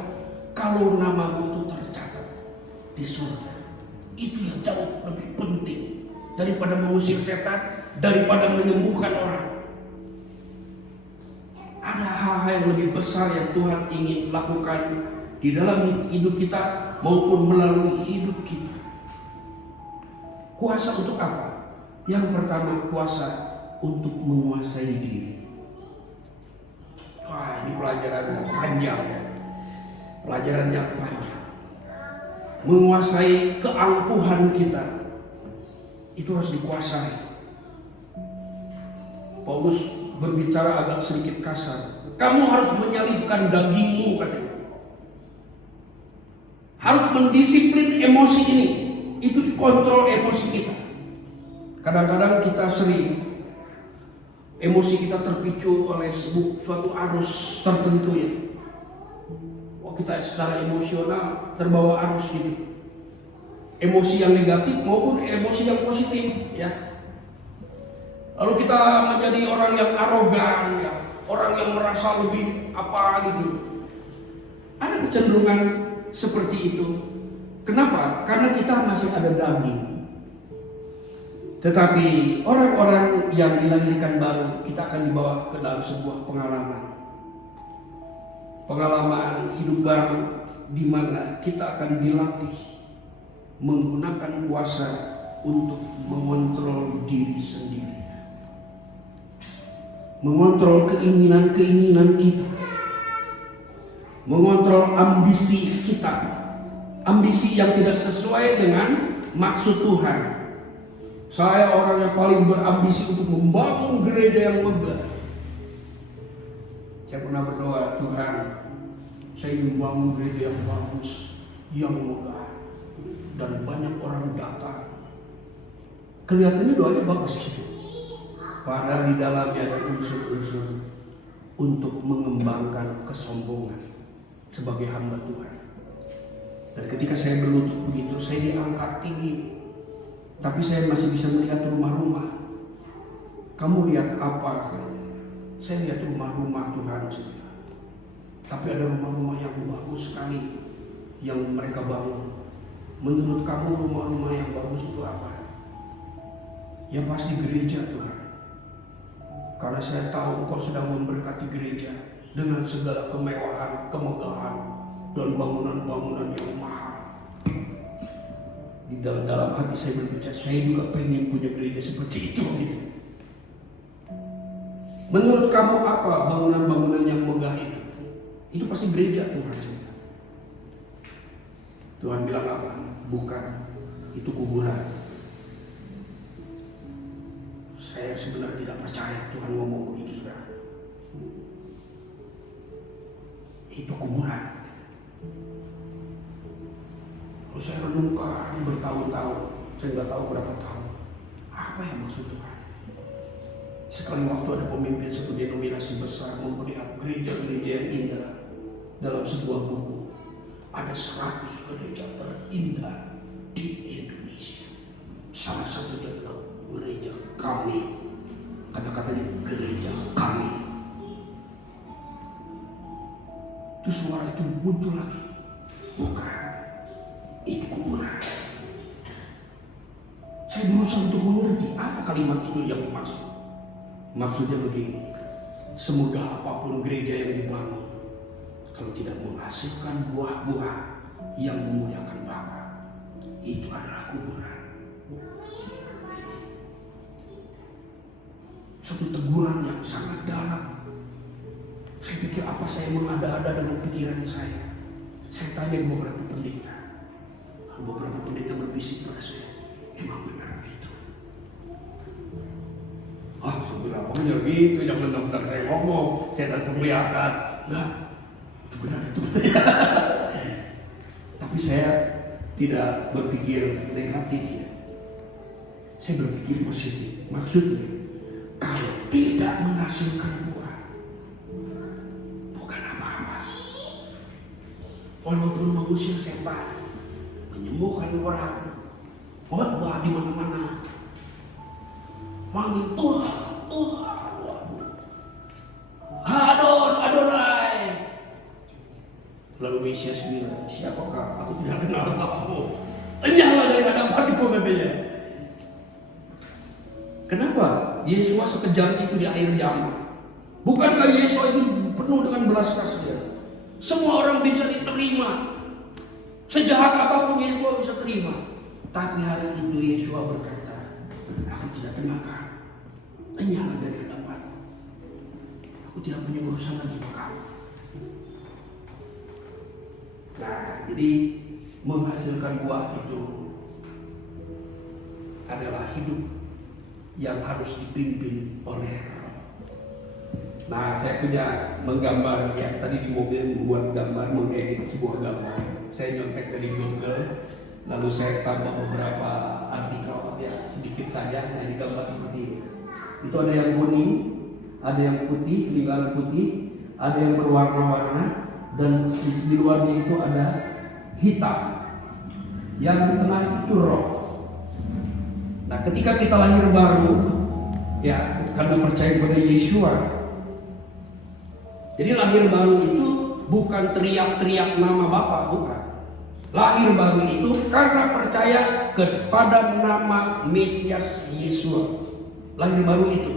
kalau namamu itu tercatat di surga. Itu yang jauh lebih penting daripada mengusir setan, daripada menyembuhkan orang. Ada hal-hal yang lebih besar yang Tuhan ingin lakukan di dalam hidup kita maupun melalui hidup kita. Kuasa untuk apa? Yang pertama, kuasa untuk menguasai diri. Wah, ini pelajaran yang panjang ya. Pelajaran yang panjang. Menguasai keangkuhan kita. Itu harus dikuasai. Paulus berbicara agak sedikit kasar. Kamu harus menyalibkan dagingmu, katanya. Harus mendisiplin emosi ini. Itu dikontrol emosi kita. Kadang-kadang kita sering emosi kita terpicu oleh suatu arus tertentu ya. Wah, kita secara emosional terbawa arus gitu. emosi yang negatif maupun emosi yang positif, ya. Lalu kita menjadi orang yang arogan, ya, orang yang merasa lebih apa gitu. Ada kecenderungan seperti itu. Kenapa? Karena kita masih ada daging. Tetapi orang-orang yang dilahirkan baru, kita akan dibawa ke dalam sebuah pengalaman. Pengalaman hidup baru di mana kita akan dilatih menggunakan kuasa untuk mengontrol diri sendiri. Mengontrol keinginan-keinginan kita. Mengontrol ambisi kita. Ambisi yang tidak sesuai dengan maksud Tuhan. Saya orang yang paling berambisi untuk membangun gereja yang megah. Saya pernah berdoa, Tuhan, saya ingin membangun gereja yang bagus, yang megah, dan banyak orang datang. Kelihatannya doanya bagus gitu. Padahal di dalamnya ada unsur-unsur untuk mengembangkan kesombongan sebagai hamba Tuhan. Dan ketika saya berlutut begitu, saya diangkat tinggi. Tapi saya masih bisa melihat rumah-rumah. Kamu lihat apa? Saya lihat rumah-rumah Tuhan. Tapi ada rumah-rumah yang bagus sekali yang mereka bangun. Menurut kamu rumah-rumah yang bagus itu apa? Ya pasti gereja, Tuhan. Karena saya tahu Engkau sedang memberkati gereja dengan segala kemewahan, kemegahan, dan bangunan-bangunan yang mahal. Di dalam hati saya berbicara, saya juga pengen punya gereja seperti itu gitu. Menurut kamu apa bangunan-bangunan yang megah itu? Itu pasti gereja, Tuhan. Tuhan bilang apa? Bukan, itu kuburan. Saya sebenarnya tidak percaya Tuhan ngomong begitu, saudara. Itu kuburan. Lalu saya renungkan bertahun-tahun, saya nggak tahu berapa tahun. Apa yang maksud Tuhan? Sekali waktu ada pemimpin satu denominasi besar memperlihat gereja-gereja yang indah dalam sebuah buku. Ada 100 gereja terindah di Indonesia. Salah satunya adalah gereja kami. Kata-katanya gereja kami. Terus suara itu muncul lagi. Bukan, itu kuburan. Saya berusaha untuk mengerti apa kalimat itu yang dimaksud. Maksudnya begini, semoga apapun gereja yang dibangun, kalau tidak menghasilkan buah-buah yang memuliakan Bapa, itu adalah kuburan. Satu teguran yang sangat dalam. Saya pikir apa saya mengada-ada dengan pikiran saya. Saya tanya ke beberapa pendeta. Beberapa pendeta berbisik pada saya, emang benar begitu? Sebenarnya benar gitu, jangan benar saya ngomong, saya tak penglihatan. Enggak, itu benar, itu benar. Tapi saya tidak berpikir negatif ya. Saya berpikir positif. Maksudnya, kalau tidak menghasilkan buah, bukan apa-apa. Walaupun mengusir setan, menyembuhkan orang, khotbah di mana-mana, manggil Tuhan, Adonai. Lalu Mesias bilang, siapakah? Aku tidak kenal kamu. Enyahlah dari hadapanku, katanya. Kenapa Yesus sekejam itu di akhir zaman? Bukankah Yesus itu penuh dengan belas kasihan? Semua orang bisa diterima. Sejahat apapun Yesus bisa terima. Tapi hari itu Yesus berkata, aku tidak kenal kamu. Enyahlah dari hadapanku. Aku tidak punya urusan lagi sama kamu. Nah, jadi menghasilkan buah itu adalah hidup yang harus dipimpin oleh Roh. Nah, saya punya menggambar ya, tadi di mobil membuat gambar, mengedit sebuah gambar. Saya nyontek dari Google, lalu saya tambah beberapa artikel ya, sedikit saja. Nah, ini gambar seperti ini. Itu ada yang kuning, ada yang putih, lingkaran putih, ada yang berwarna-warna, dan di luarnya itu ada hitam. Yang di tengah itu roh. Nah, ketika kita lahir baru, ya karena percaya kepada Yesua. Jadi lahir baru itu bukan teriak-teriak nama Bapa, bukan. Lahir baru itu karena percaya kepada nama Mesias Yesua. Lahir baru itu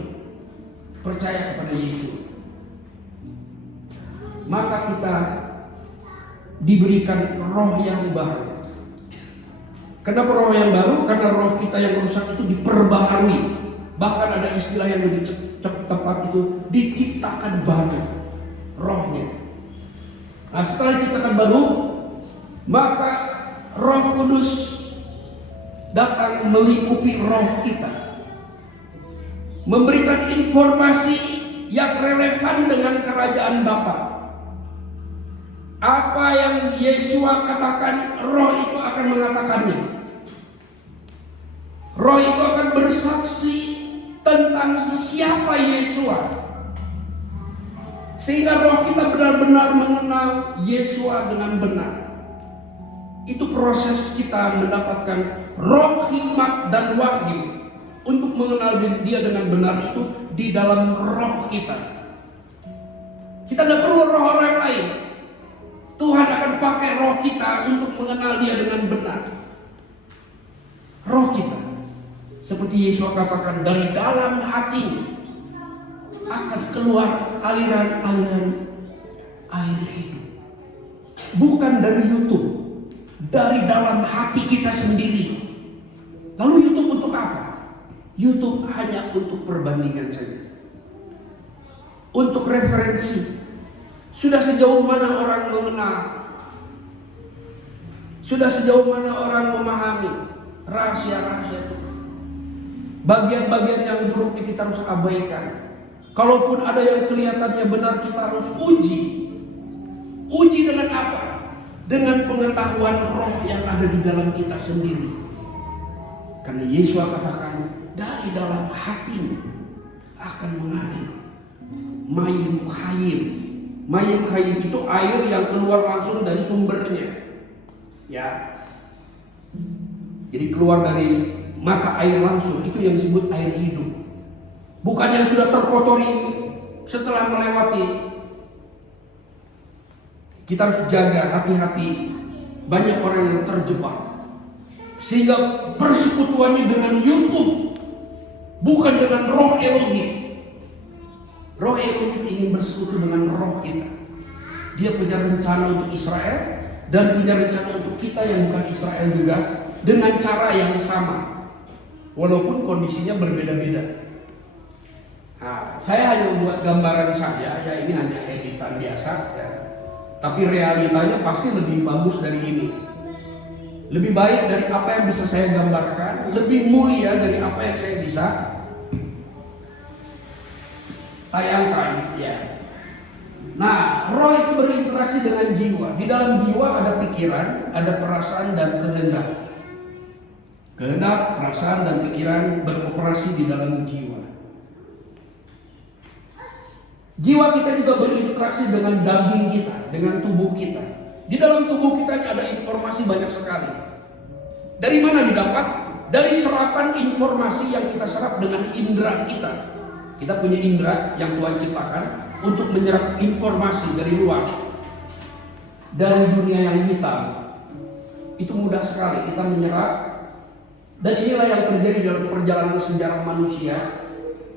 percaya kepada Yesus. Maka kita diberikan roh yang baru. Kenapa roh yang baru? Karena roh kita yang rusak itu diperbaharui. Bahkan ada istilah yang lebih tepat itu diciptakan baru rohnya. Nah, setelah diciptakan baru, maka Roh Kudus datang melingkupi roh kita, memberikan informasi yang relevan dengan kerajaan Bapa. Apa yang Yesua katakan, roh itu akan mengatakannya. Roh itu akan bersaksi tentang siapa Yesua, sehingga roh kita benar-benar mengenal Yesua dengan benar. Itu proses kita mendapatkan roh hikmat dan wahyu untuk mengenal Dia dengan benar itu di dalam roh kita. Kita tidak perlu roh orang lain. Tuhan akan pakai roh kita untuk mengenal Dia dengan benar. Roh kita, seperti Yesus katakan, dari dalam hati akan keluar aliran-aliran air hidup. Bukan dari YouTube, dari dalam hati kita sendiri. Lalu YouTube untuk apa? YouTube hanya untuk perbandingan saja, untuk referensi. Sudah sejauh mana orang mengenal, sudah sejauh mana orang memahami rahasia-rahasia Tuhan. Bagian-bagian yang buruk kita harus abaikan. Kalaupun ada yang kelihatannya benar, kita harus uji. Uji dengan apa? Dengan pengetahuan roh yang ada di dalam kita sendiri. Karena Yesus katakan, dari dalam hatimu akan mengalir mayim khayim. Mayim khayim itu air yang keluar langsung dari sumbernya. Ya. Jadi keluar dari mata air langsung, itu yang disebut air hidup. Bukan yang sudah terkotori setelah melewati. Kita harus jaga, hati-hati. Banyak orang yang terjebak, sehingga persekutuannya dengan YouTube, bukan dengan roh Elohim. Roh Elohim ingin bersekutu dengan roh kita. Dia punya rencana untuk Israel dan punya rencana untuk kita yang bukan Israel juga, dengan cara yang sama, walaupun kondisinya berbeda-beda. Nah, saya hanya membuat gambaran saja, ya ini hanya editan biasa ya. Tapi realitanya pasti lebih bagus dari ini. Lebih baik dari apa yang bisa saya gambarkan, lebih mulia dari apa yang saya bisa tayangkan ya. Nah, roh itu berinteraksi dengan jiwa. Di dalam jiwa ada pikiran, ada perasaan dan kehendak. Kehendak, perasaan dan pikiran beroperasi di dalam jiwa. Jiwa kita juga berinteraksi dengan daging kita, dengan tubuh kita. Di dalam tubuh kita ada informasi banyak sekali. Dari mana didapat? Dari serapan informasi yang kita serap dengan indera kita. Kita punya indera yang Tuhan ciptakan untuk menyerap informasi dari luar, dari dunia yang hitam. Itu mudah sekali kita menyerap. Dan inilah yang terjadi dalam perjalanan sejarah manusia,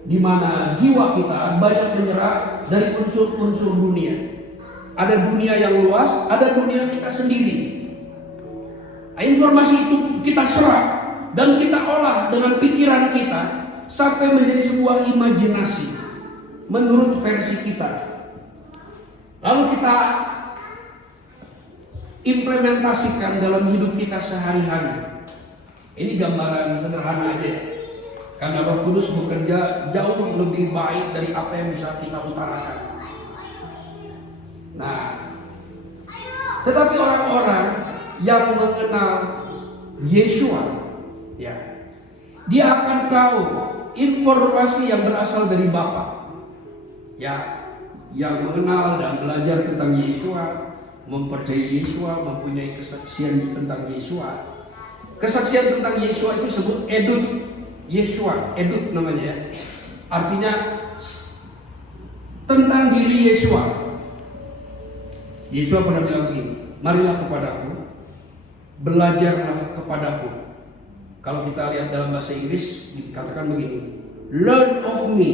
di mana jiwa kita banyak menyerap dari unsur-unsur dunia. Ada dunia yang luas, ada dunia kita sendiri. Nah, informasi itu kita serap dan kita olah dengan pikiran kita sampai menjadi sebuah imajinasi menurut versi kita. Lalu kita implementasikan dalam hidup kita sehari-hari. Ini gambaran sederhana aja ya. Karena Roh Kudus bekerja jauh lebih baik dari apa yang bisa kita utarakan. Nah, tetapi orang-orang yang mengenal Yesua, ya, dia akan tahu informasi yang berasal dari Bapa. Ya, yang mengenal dan belajar tentang Yesua, mempercayai Yesua, mempunyai kesaksian tentang Yesua, Kesaksian tentang Yesua itu disebut edut. Yesua, edut namanya ya. Artinya tentang diri Yesua. Yesua pernah bilang begini, marilah kepadaku, belajarlah kepadaku. Kalau kita lihat dalam bahasa Inggris dikatakan begini, learn of me.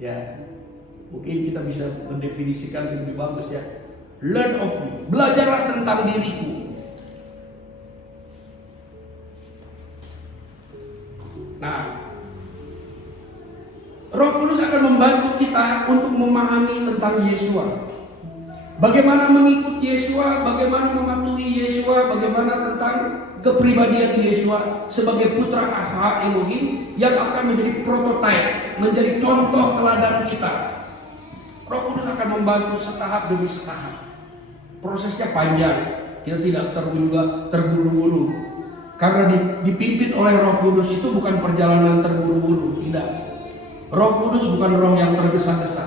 Ya, mungkin kita bisa mendefinisikan lebih bagus ya. Learn of me, belajarlah tentang diriku. Nah, Roh Kudus akan membantu kita untuk memahami tentang Yesua. Bagaimana mengikut Yesua, bagaimana mematuhi Yesua, bagaimana tentang kepribadian Yesua sebagai putra Allah Elohim yang akan menjadi prototipe, menjadi contoh teladan kita. Roh Kudus akan membantu setahap demi setahap. Prosesnya panjang, kita tidak terburu-buru. Karena dipimpin oleh Roh Kudus itu bukan perjalanan terburu-buru, tidak. Roh Kudus bukan roh yang tergesa-gesa.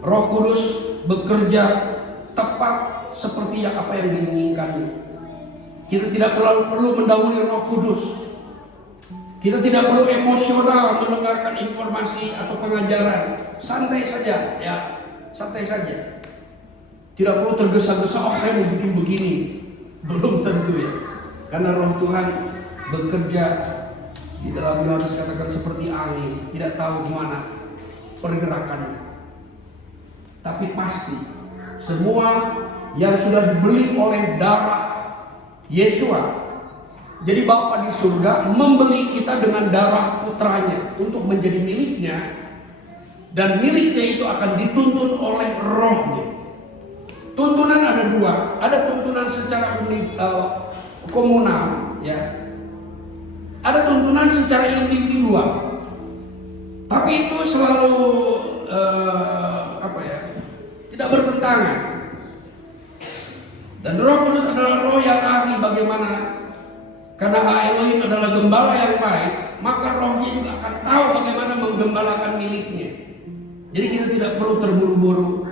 Roh Kudus bekerja tepat seperti apa yang diinginkannya. Kita tidak perlu mendahului Roh Kudus. Kita tidak perlu emosional mendengarkan informasi atau pengajaran. Santai saja, ya, santai saja. Tidak perlu tergesa-gesa. Oh, saya mau bikin begini. Belum tentu ya. Karena Roh Tuhan bekerja di dalam Yohanes katakan seperti angin, tidak tahu kemana pergerakannya. Tapi pasti semua yang sudah dibeli oleh darah Yesua. Jadi Bapa di surga membeli kita dengan darah putranya untuk menjadi miliknya. Dan miliknya itu akan dituntun oleh rohnya. Tuntunan ada dua. Ada tuntunan secara komunal, ya. Ada tuntunan secara individual. Tapi itu selalu tidak bertentangan. Dan Roh Kudus adalah roh yang ahli bagaimana, karena Elohim adalah gembala yang baik, maka rohnya juga akan tahu bagaimana menggembalakan miliknya. Jadi kita tidak perlu terburu-buru,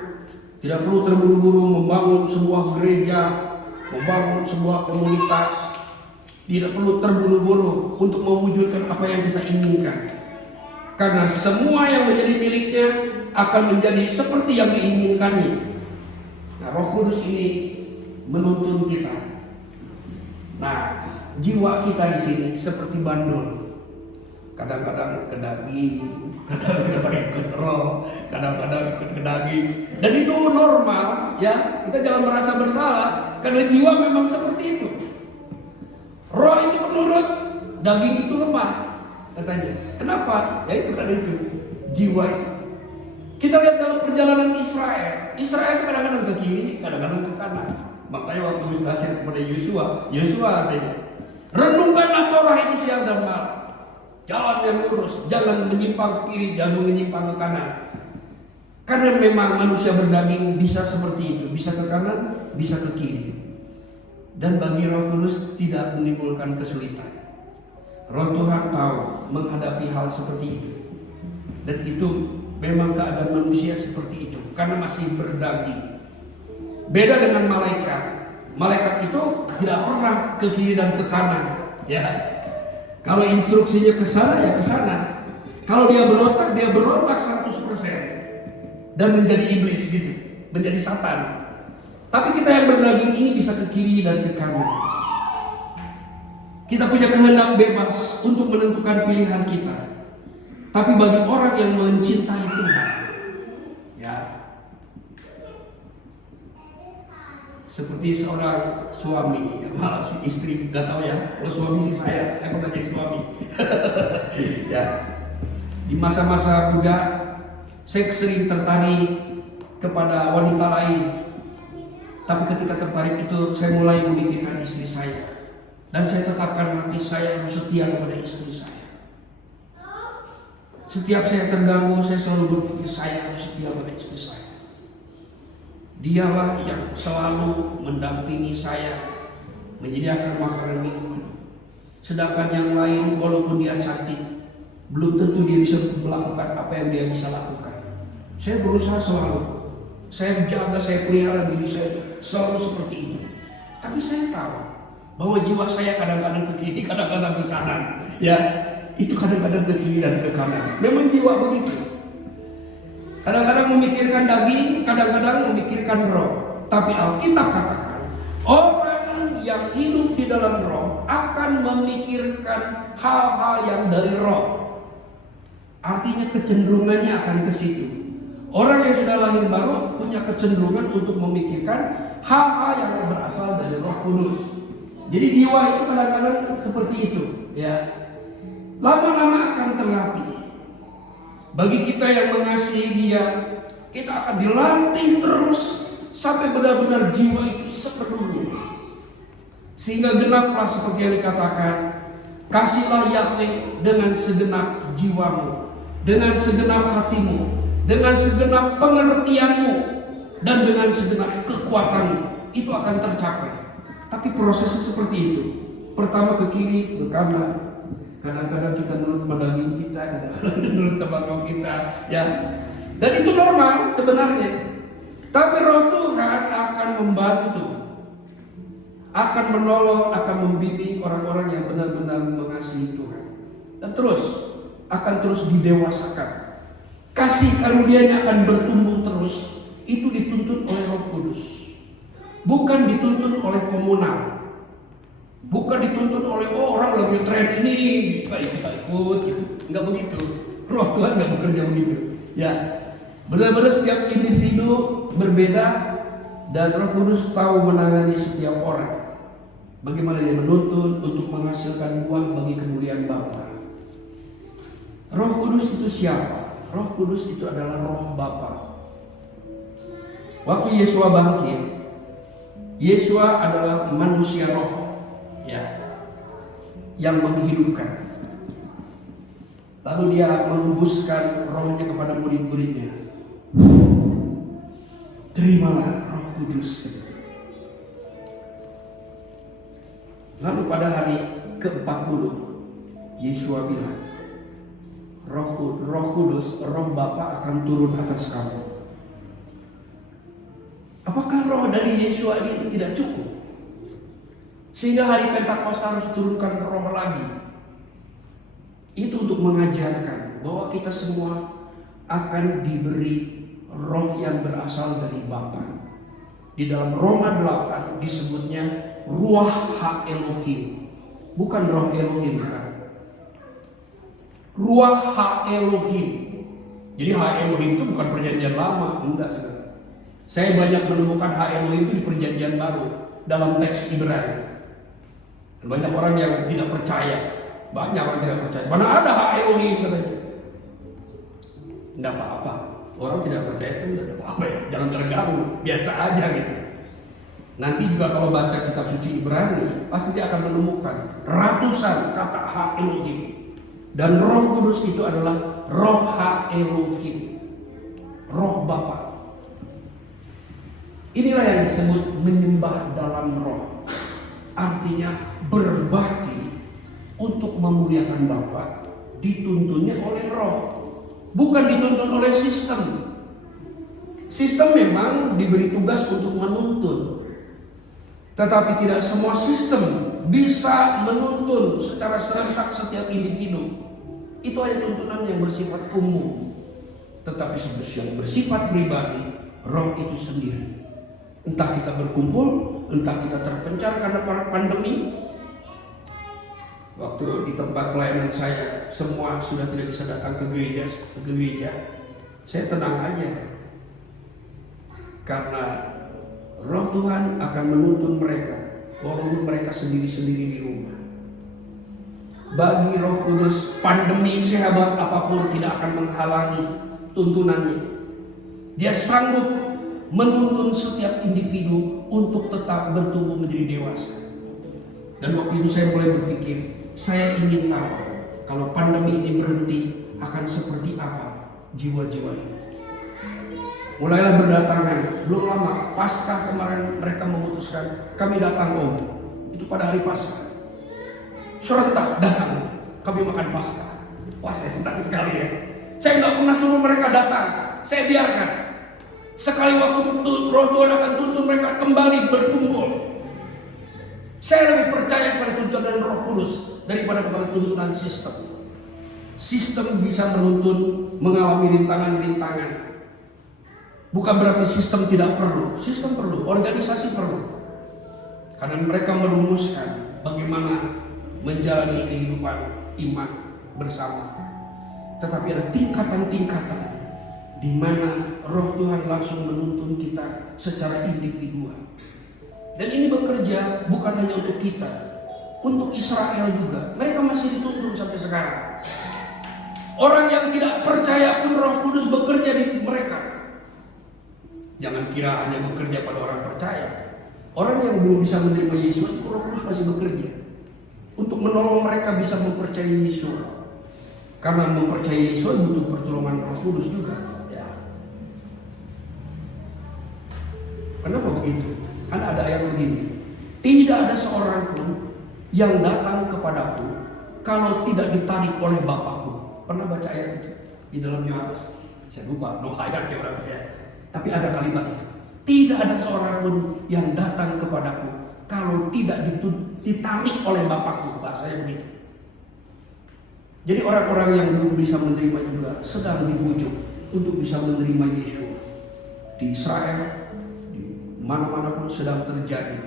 tidak perlu terburu-buru membangun sebuah gereja, membangun sebuah komunitas. Tidak perlu terburu-buru untuk mewujudkan apa yang kita inginkan. Karena semua yang menjadi miliknya akan menjadi seperti yang diinginkannya. Nah, Roh Kudus ini menuntun kita. Nah, jiwa kita di sini seperti bandul. Kadang-kadang ke daging, kadang-kadang ikut roh, kadang-kadang ikut ke daging. Dan itu normal, ya. Kita jangan merasa bersalah karena jiwa memang seperti itu. Roh itu menurut, daging itu lemah, katanya. Kenapa? Ya itu karena itu jiwa itu. Kita lihat dalam perjalanan Israel. Israel itu kadang-kadang ke kiri, kadang-kadang ke kanan. Makanya waktu dikasih kepada Yosua katanya, renungkanlah Torah itu siang dan malam. Jalan yang lurus, jangan menyimpang ke kiri, jangan menyimpang ke kanan. Karena memang manusia berdaging bisa seperti itu, bisa ke kanan, bisa ke kiri. Dan bagi Roh Kudus tidak menimbulkan kesulitan. Roh Tuhan tahu menghadapi hal seperti itu. Dan itu memang keadaan manusia seperti itu, karena masih berdaging. Beda dengan malaikat. Malaikat itu tidak pernah ke kiri dan ke kanan, ya. Kalau instruksinya ke sana ya ke sana. Kalau dia berontak 100% dan menjadi iblis gitu, menjadi satan. Tapi kita yang berdaging ini bisa ke kiri dan ke kanan. Kita punya kehendak bebas untuk menentukan pilihan kita. Tapi bagi orang yang mencintai Tuhan, ya, seperti seorang suami, ya, malah istri, nggak tahu ya. Kalau suami sih saya pernah jadi suami. Ya, di masa-masa muda saya sering tertarik kepada wanita lain. Tapi ketika tertarik itu saya mulai memikirkan istri saya. Dan saya tetapkan hati saya harus setia kepada istri saya. Setiap saya terganggu, saya selalu berpikir saya harus setia pada istri saya. Dialah yang selalu mendampingi saya, menyediakan makanan minuman. Sedangkan yang lain walaupun dia cantik, belum tentu dia bisa melakukan apa yang dia bisa lakukan. Saya berusaha selalu. Saya jaga, saya pelihara diri saya selalu seperti itu. Tapi saya tahu bahwa jiwa saya kadang-kadang ke kiri, kadang-kadang ke kanan. Ya, itu kadang-kadang ke kiri dan ke kanan. Memang jiwa begitu. Kadang-kadang memikirkan daging, kadang-kadang memikirkan roh. Tapi Alkitab katakan, orang yang hidup di dalam roh akan memikirkan hal-hal yang dari roh. Artinya kecenderungannya akan ke situ. Orang yang sudah lahir baru punya kecenderungan untuk memikirkan hal-hal yang berasal dari Roh Kudus. Jadi jiwa itu kadang-kadang seperti itu, ya. Lama-lama akan terlatih. Bagi kita yang mengasihi Dia, kita akan dilatih terus sampai benar-benar jiwa itu sepenuhnya. Sehingga genaplah seperti yang dikatakan, kasihlah Yahweh dengan segenap jiwamu, dengan segenap hatimu, dengan segenap pengertianmu, dan dengan segenap kekuatanmu. Itu akan tercapai. Tapi prosesnya seperti itu. Pertama ke kiri, ke kanan. Kadang-kadang kita nurut sama daging kita, kadang-kadang nurut sama roh kita, ya. Dan itu normal sebenarnya. Tapi Roh Tuhan akan membantu, akan menolong, akan membimbing orang-orang yang benar-benar mengasihi Tuhan. Dan akan terus didewasakan. Kasih karunia-Nya akan bertumbuh terus. Itu dituntun oleh Roh Kudus. Bukan dituntun oleh komunal. Bukan dituntun oleh orang lagi tren ini, kita ikut gitu. Enggak begitu. Roh Tuhan enggak bekerja begitu. Ya. Benar-benar setiap individu berbeda dan Roh Kudus tahu menangani setiap orang. Bagaimana Dia menuntun untuk menghasilkan buah bagi kemuliaan Bapa. Roh Kudus itu siapa? Roh Kudus itu adalah Roh Bapa. Waktu Yesua bangkit, Yesua adalah manusia roh, ya, yang menghidupkan. Lalu Dia mengembuskan rohnya kepada murid-muridnya. Terimalah Roh Kudus. Lalu pada hari ke-40, Yesua bilang, Roh Kudus, Roh Bapa akan turun atas kamu. Apakah roh dari Yesua ini tidak cukup? Sehingga hari Pentakosta harus turunkan roh lagi. Itu untuk mengajarkan bahwa kita semua akan diberi roh yang berasal dari Bapa. Di dalam Roma 8 disebutnya Ruach Ha-Elohim. Bukan roh Elohim, kan? Ruach Ha-Elohim. Jadi Ha-Elohim itu bukan perjanjian lama, enggak, saudara. Saya banyak menemukan Ha-Elohim itu di perjanjian baru dalam teks Ibrani. Banyak orang yang tidak percaya. Banyak orang tidak percaya. Mana ada Ha-Elohim katanya. Enggak apa-apa. Orang tidak percaya itu enggak ada apa-apa ya. Jangan terganggu. Biasa aja gitu. Nanti juga kalau baca kitab suci Ibrani, pasti dia akan menemukan ratusan kata Ha-Elohim. Dan Roh Kudus itu adalah Roh Ha-Elohim. Roh Bapa. Inilah yang disebut menyembah dalam roh. Artinya berbakti untuk memuliakan Bapa dituntunnya oleh roh. Bukan dituntun oleh sistem. Sistem memang diberi tugas untuk menuntun. Tetapi tidak semua sistem bisa menuntun secara serentak setiap individu. Itu hanya tuntunan yang bersifat umum. Tetapi yang bersifat pribadi, roh itu sendiri. Entah kita berkumpul, entah kita terpencar karena pandemi. Waktu di tempat pelayanan saya, semua sudah tidak bisa datang ke gereja. Saya tenang aja. Karena Roh Tuhan akan menuntun mereka, walaupun mereka sendiri-sendiri di rumah. Bagi Roh Kudus, pandemi sehebat apapun tidak akan menghalangi tuntunannya. Dia sanggup menuntun setiap individu untuk tetap bertumbuh menjadi dewasa. Dan waktu itu saya mulai berpikir, saya ingin tahu kalau pandemi ini berhenti akan seperti apa jiwa-jiwa ini. Mulailah berdatangan, belum lama Paskah kemarin mereka memutuskan kami datang Om. Itu pada hari Paskah. Serentak datang, kami makan Paskah. Wah, saya senang sekali ya. Saya nggak pernah suruh mereka datang, saya biarkan. Sekali waktu Roh Tuhan akan tuntun mereka kembali berkumpul. Saya lebih percaya kepada tuntunan Roh Kudus daripada kepada tuntunan sistem. Sistem bisa menuntun mengalami rintangan-rintangan. Bukan berarti sistem tidak perlu. Sistem perlu, organisasi perlu. Karena mereka merumuskan bagaimana menjalani kehidupan iman bersama. Tetapi ada tingkatan-tingkatan di mana Roh Tuhan langsung menuntun kita secara individual. Dan ini bekerja bukan hanya untuk kita, untuk Israel juga. Mereka masih dituntun sampai sekarang. Orang yang tidak percaya pun Roh Kudus bekerja di mereka. Jangan kira hanya bekerja pada orang percaya. Orang yang belum bisa menerima Yesus itu Roh Kudus masih bekerja untuk menolong mereka bisa mempercayai Yesus. Karena mempercayai Yesus butuh pertolongan Roh Kudus juga. Ya. Kenapa begitu? Karena ada ayat begini. Tidak ada seorang pun yang datang kepadaku kalau tidak ditarik oleh Bapakku. Pernah baca ayat itu di dalam Yohanes? Saya lupa, ayatnya berapa ya. Tapi ada kalimat itu. Tidak ada seorang pun yang datang kepadaku kalau tidak ditarik oleh Bapakku. Bahasanya begitu. Jadi orang-orang yang belum bisa menerima juga sedang dibujuk untuk bisa menerima Yesus. Di Israel, di mana-mana pun sedang terjadi.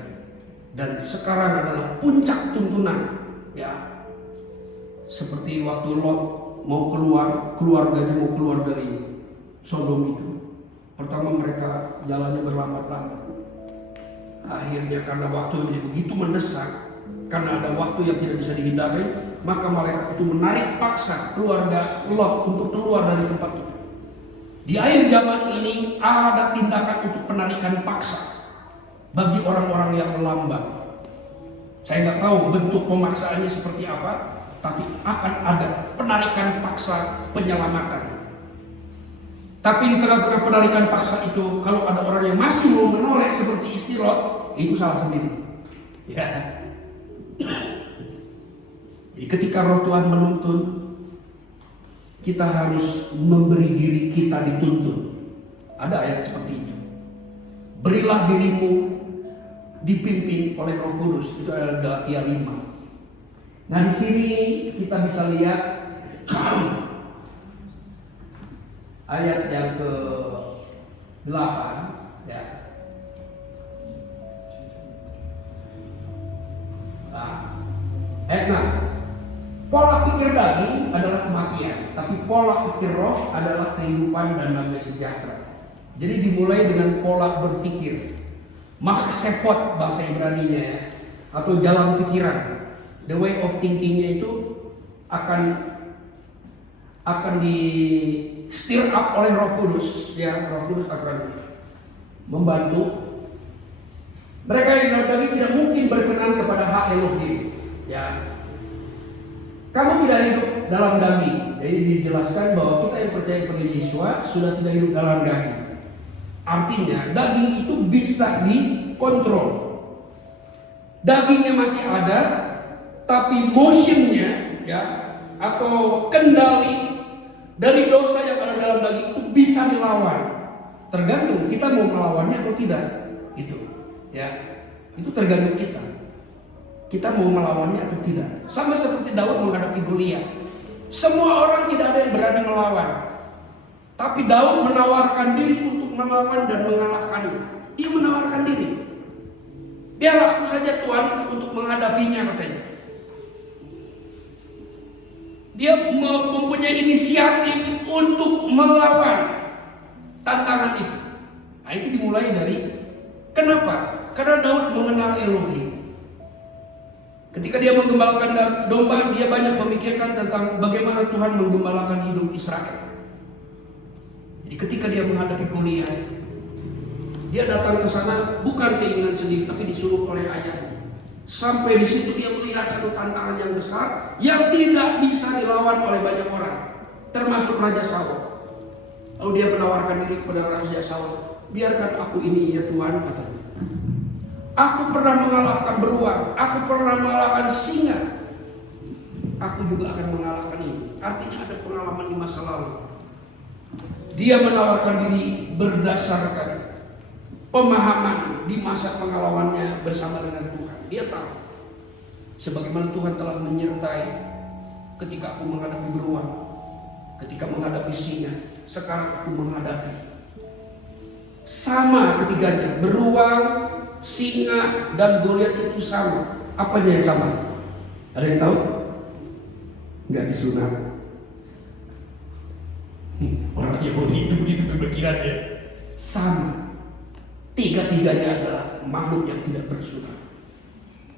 Dan sekarang adalah puncak tuntunan, ya. Seperti waktu Lot mau keluar, keluarganya mau keluar dari Sodom itu. Pertama mereka jalannya berlambat-lambat. Akhirnya karena waktu ini begitu mendesak, karena ada waktu yang tidak bisa dihindari, maka malaikat itu menarik paksa keluarga Lot untuk keluar dari tempat itu. Di akhir zaman ini ada tindakan untuk penarikan paksa bagi orang-orang yang lamban. Saya nggak tahu bentuk pemaksaannya seperti apa, tapi akan ada penarikan paksa penyelamatan. Tapi di tengah-tengah penarikan paksa itu, kalau ada orang yang masih mau menoleh seperti istri Lot, itu salah sendiri. Ya. Jadi ketika Roh Tuhan menuntun, kita harus memberi diri kita dituntun. Ada ayat seperti itu. Berilah dirimu dipimpin oleh Roh Kudus. Itu adalah Galatia 5. Nah, di sini kita bisa lihat ayat yang ke-8 ya. Ayat 6. Pola pikir daging adalah kematian, tapi pola pikir roh adalah kehidupan dan damai sejahtera. Jadi dimulai dengan pola berpikir, mahsefot bahasa Ibraninya ya, atau jalan pikiran, the way of thinkingnya itu akan di stir up oleh Roh Kudus, ya. Roh Kudus akan membantu. Mereka yang dalam daging tidak mungkin berkenan kepada hak Elohim, ya. Kamu tidak hidup dalam daging. Jadi dijelaskan bahwa kita yang percaya pada Yesus sudah tidak hidup dalam daging. Artinya daging itu bisa dikontrol. Dagingnya masih ada, tapi motionnya ya, atau kendali dari dosa yang ada dalam daging itu bisa dilawan. Tergantung kita mau melawannya atau tidak. Itu ya. Itu tergantung kita. Kita mau melawannya atau tidak. Sama seperti Daud menghadapi Goliat. Semua orang tidak ada yang berani melawan. Tapi Daud menawarkan diri untuk melawan dan mengalahkannya. Dia menawarkan diri. Biarlah aku saja Tuhan untuk menghadapinya, katanya. Dia mempunyai inisiatif untuk melawan tantangan itu. Nah, itu dimulai dari kenapa? Karena Daud mengenal Elohim. Ketika dia menggembalakan domba, dia banyak memikirkan tentang bagaimana Tuhan menggembalakan hidup Israel. Jadi ketika dia menghadapi Goliat, dia datang ke sana bukan keinginan sendiri, tapi disuruh oleh ayahnya. Sampai di situ dia melihat satu tantangan yang besar yang tidak bisa dilawan oleh banyak orang, termasuk Raja Saul. Lalu dia menawarkan diri kepada Raja Saul, biarkan aku ini ya Tuhan, katanya. Aku pernah mengalahkan beruang, aku pernah mengalahkan singa, aku juga akan mengalahkan ini. Artinya ada pengalaman di masa lalu. Dia menawarkan diri berdasarkan pemahaman di masa pengalamannya bersama dengan Tuhan. Dia tahu Sebagaimana Tuhan telah menyertai ketika aku menghadapi beruang, ketika menghadapi singa, sekarang aku menghadapi. Sama ketiganya, beruang, singa, dan Goliat itu sama. Apanya yang sama? Ada yang tahu? Nggak disunat. Orang Yahudi itu begitu pemikirannya. Sama. Tiga-tiganya adalah makhluk yang tidak bersunat.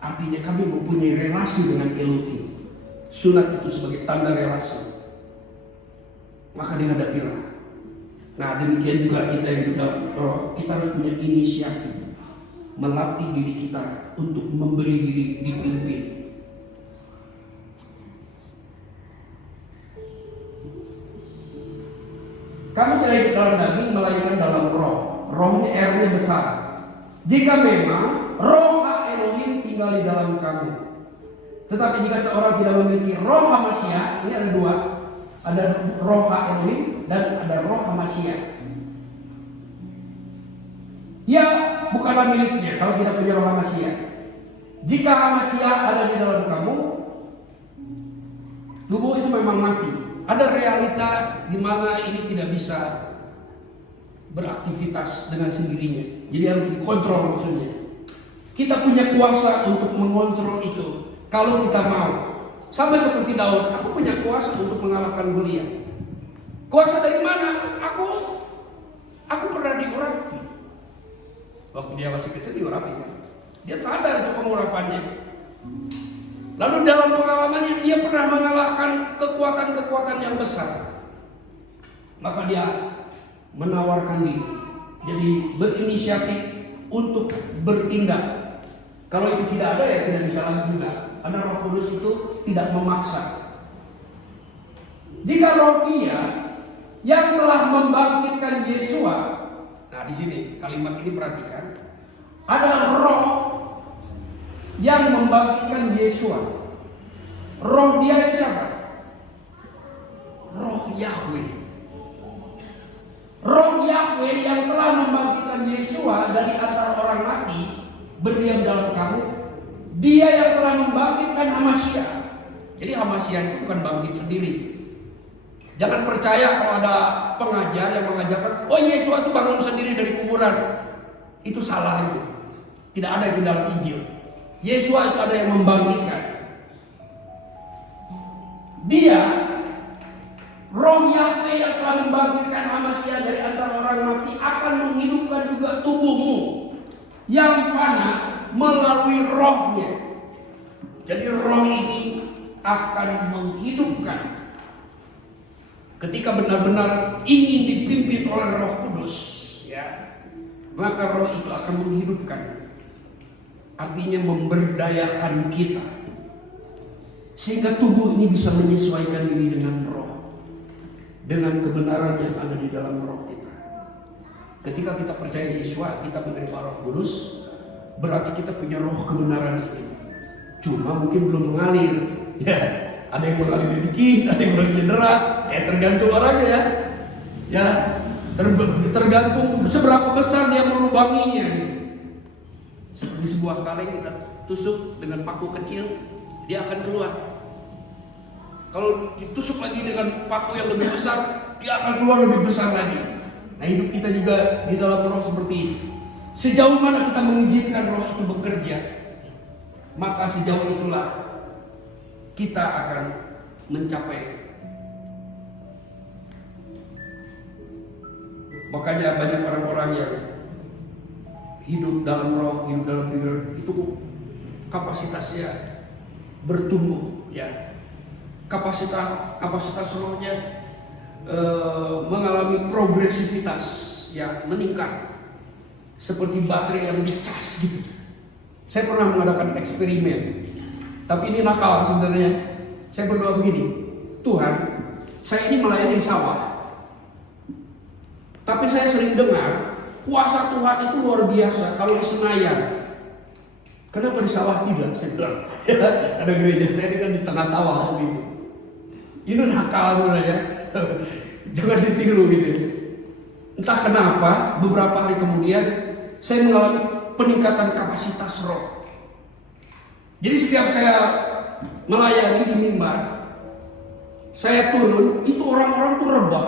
Artinya kami mempunyai relasi dengan Elohim. Sunat itu sebagai tanda relasi. Maka dihadapilah. Nah, demikian juga kita yang di dalam roh, kita harus punya inisiatif melatih diri kita untuk memberi diri dipimpin. Kamu tidak hidup dalam daging, melainkan dalam roh. Rohnya R-nya besar. Jika memang roh Elohim tinggal di dalam kamu. Tetapi jika seorang tidak memiliki roh Hamasia, ini ada dua. Ada roh Elohim dan ada roh Hamasia. Dia bukanlah miliknya kalau tidak punya roh Hamasia. Jika Hamasia ada di dalam kamu, tubuh itu memang mati. Ada realita di mana ini tidak bisa beraktivitas dengan sendirinya. Jadi harus dikontrol maksudnya. Kita punya kuasa untuk mengontrol itu kalau kita mau. Sama seperti Daud, aku punya kuasa untuk mengalahkan Goliat. Kuasa dari mana? Aku pernah diurapi. Waktu dia masih kecil diurapi kan. Dia sadar itu pengurapannya. Lalu dalam pengalamannya dia pernah mengalahkan kekuatan-kekuatan yang besar. Maka dia menawarkan diri. Jadi berinisiatif untuk bertindak. Kalau itu tidak ada ya tidak bisa lagi juga. Karena Roh Kudus itu tidak memaksa. Jika roh dia yang telah membangkitkan Yesua, nah di sini kalimat ini perhatikan, ada roh yang membangkitkan Yesua. Roh dia itu siapa? Roh Yahweh. Roh Yahweh yang telah membangkitkan Yesua dari antara orang mati berdiam dalam kamu. Dia yang telah membangkitkan Hamasia. Jadi Hamasia itu bukan bangkit sendiri. Jangan percaya kalau ada pengajar yang mengajarkan, oh Yesua itu bangun sendiri dari kuburan. Itu salah itu. Tidak ada itu dalam Injil. Yesua itu ada yang membangkitkan. Dia, roh Yahweh yang telah membangkitkan Hamasia dari antara orang mati akan menghidupkan juga tubuhmu yang fana melalui rohnya. Jadi roh ini akan menghidupkan. Ketika benar-benar ingin dipimpin oleh Roh Kudus, ya, maka roh itu akan menghidupkan. Artinya memberdayakan kita. Sehingga tubuh ini bisa menyesuaikan diri dengan roh. Dengan kebenaran yang ada di dalam roh kita. Ketika kita percaya Yesua, kita menerima Roh Kudus, berarti kita punya roh kebenaran itu. Cuma mungkin belum mengalir. Ya, ada yang mengalir dikit, ada yang mengalir deras. Tergantung orangnya ya. Ya, tergantung seberapa besar dia melubanginya. Gitu. Seperti sebuah kaleng kita tusuk dengan paku kecil, dia akan keluar. Kalau ditusuk lagi dengan paku yang lebih besar, dia akan keluar lebih besar lagi. Nah, hidup kita juga di dalam roh seperti ini. Sejauh mana kita mengizinkan roh itu bekerja, maka sejauh itulah kita akan mencapai. Makanya banyak orang-orang yang hidup dalam roh, hidup dalam pikiran itu kapasitasnya bertumbuh, ya. Kapasitas rohnya mengalami progresivitas, ya, meningkat. Seperti baterai yang dicas gitu. Saya pernah mengadakan eksperimen, tapi ini nakal sebenarnya. Saya berdoa begini, Tuhan, saya ini melayani sawah, tapi saya sering dengar kuasa Tuhan itu luar biasa kalau di Senayan. Kenapa di sawah tidak? Saya bilang, ada gereja saya ini kan di tengah sawah begitu. Ini nakal sebenarnya, jangan ditiru gitu. Entah kenapa beberapa hari kemudian saya mengalami peningkatan kapasitas roh. Jadi setiap saya melayani di mimbar, saya turun, itu orang-orang tuh rebah.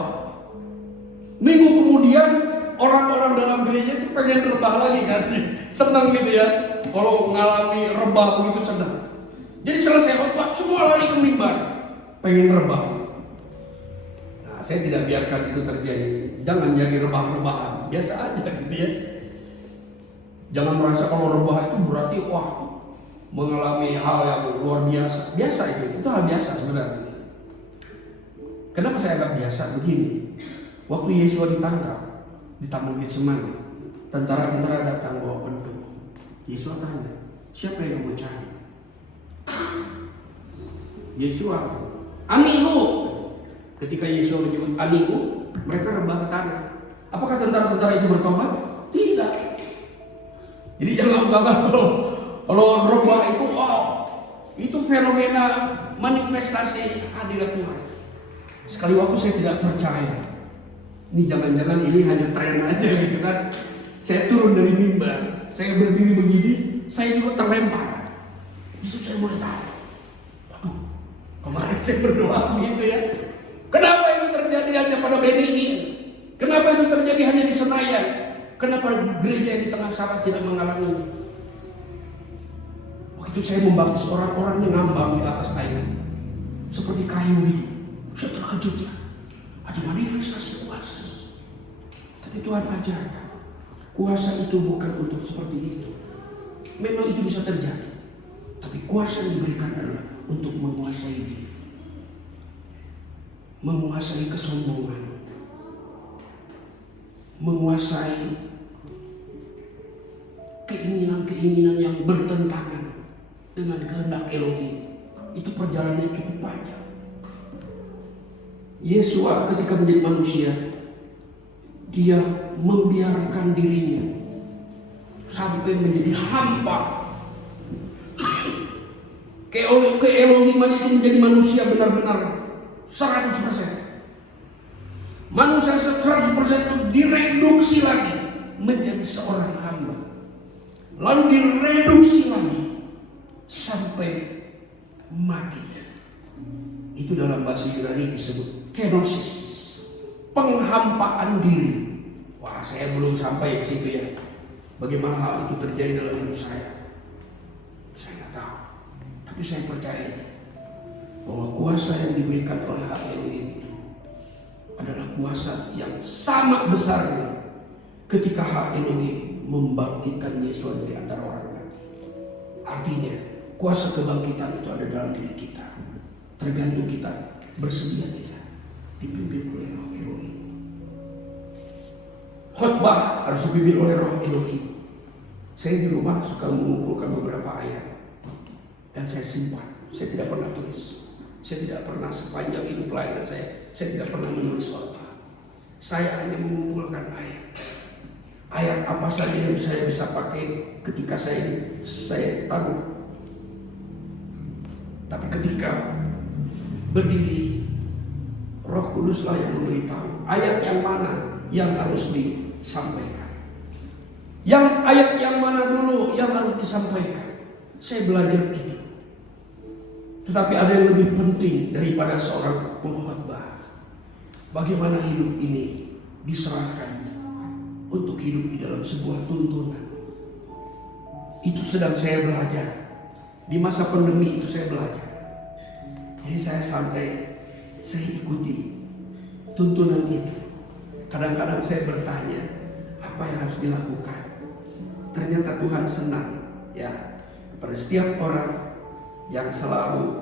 Minggu kemudian orang-orang dalam gereja itu pengen rebah lagi kan, senang gitu ya. Kalau mengalami rebah begitu senang. Jadi selesai khotbah semua lari ke mimbar, pengen rebah. Nah, saya tidak biarkan itu terjadi. Jangan jadi rebah-rebahan, biasa aja gitu ya. Jangan merasa kalau rebah itu berarti wah mengalami hal yang luar biasa. Biasa itu hal biasa sebenarnya. Kenapa saya anggap biasa? Begini, waktu Yesus ditangkap di Taman Getsemani, tentara-tentara datang bawa pedang. Yesus tanya, siapa yang mau cari? Yesus, anihu. Ketika Yesus menyebut anihu, mereka rebah ke tanah. Apakah tentara-tentara itu bertobat? Tidak. Jadi jangan bangga kalau rebah itu, wow, itu fenomena manifestasi hadirat Tuhan. Sekali waktu saya tidak percaya. Ini jangan-jangan ini hanya tren aja gitu kan. Saya turun dari mimbar, saya berdiri begini, saya juga terlempar. Itu saya mulai tahu. Waduh, kemarin saya berdoa gitu ya. Kenapa itu terjadi hanya pada Benihin? Kenapa itu terjadi hanya di Senayan? Kenapa gereja yang di tengah sawah tidak mengalaminya? Waktu saya membaptis orang-orang yang ngambang di atas kayu, seperti kayu itu, saya terkejut ya. Ada manifestasi kuasa. Tapi Tuhan ajarkan, kuasa itu bukan untuk seperti itu. Memang itu bisa terjadi, tapi kuasa yang diberikan adalah untuk menguasai diri, menguasai kesombongan, menguasai keinginan-keinginan yang bertentangan dengan kehendak Elohim. Itu perjalanannya cukup panjang. Yesus ketika menjadi manusia, dia membiarkan dirinya sampai menjadi hamba. Keelohiman itu menjadi manusia benar-benar 100%. Manusia 100% itu direduksi lagi menjadi seorang hamba. Lalu direduksi lagi sampai mati. Itu dalam bahasa Yunani disebut kenosis, penghampaan diri. Wah, saya belum sampai ke situ ya. Bagaimana hal itu terjadi dalam hidup saya? Saya nggak tahu. Tapi saya percaya bahwa kuasa yang diberikan oleh hak Elohim itu adalah kuasa yang sama besarnya ketika hak Elohim membangkitkan Yesus dari antara orang mati. Artinya, kuasa kebangkitan itu ada dalam diri kita. Tergantung kita bersedia tidak dipimpin oleh Roh Elohim. Khotbah harus dipimpin oleh Roh Elohim. Saya di rumah suka mengumpulkan beberapa ayat dan saya simpan. Saya tidak pernah tulis. Saya tidak pernah sepanjang hidup pelayanan saya tidak pernah menulis khotbah. Saya hanya mengumpulkan ayat. Ayat apa saja yang saya bisa pakai ketika saya taruh. Tapi ketika berdiri, Roh Kuduslah yang memberitahu ayat yang mana yang harus disampaikan. Ayat yang mana dulu yang harus disampaikan. Saya belajar itu. Tetapi ada yang lebih penting daripada seorang pengkhotbah. Bagaimana hidup ini diserahkan untuk hidup di dalam sebuah tuntunan. Itu sedang saya belajar. Di masa pandemi itu saya belajar. Jadi saya santai, saya ikuti tuntunan itu. Kadang-kadang saya bertanya, apa yang harus dilakukan? Ternyata Tuhan senang ya kepada setiap orang yang selalu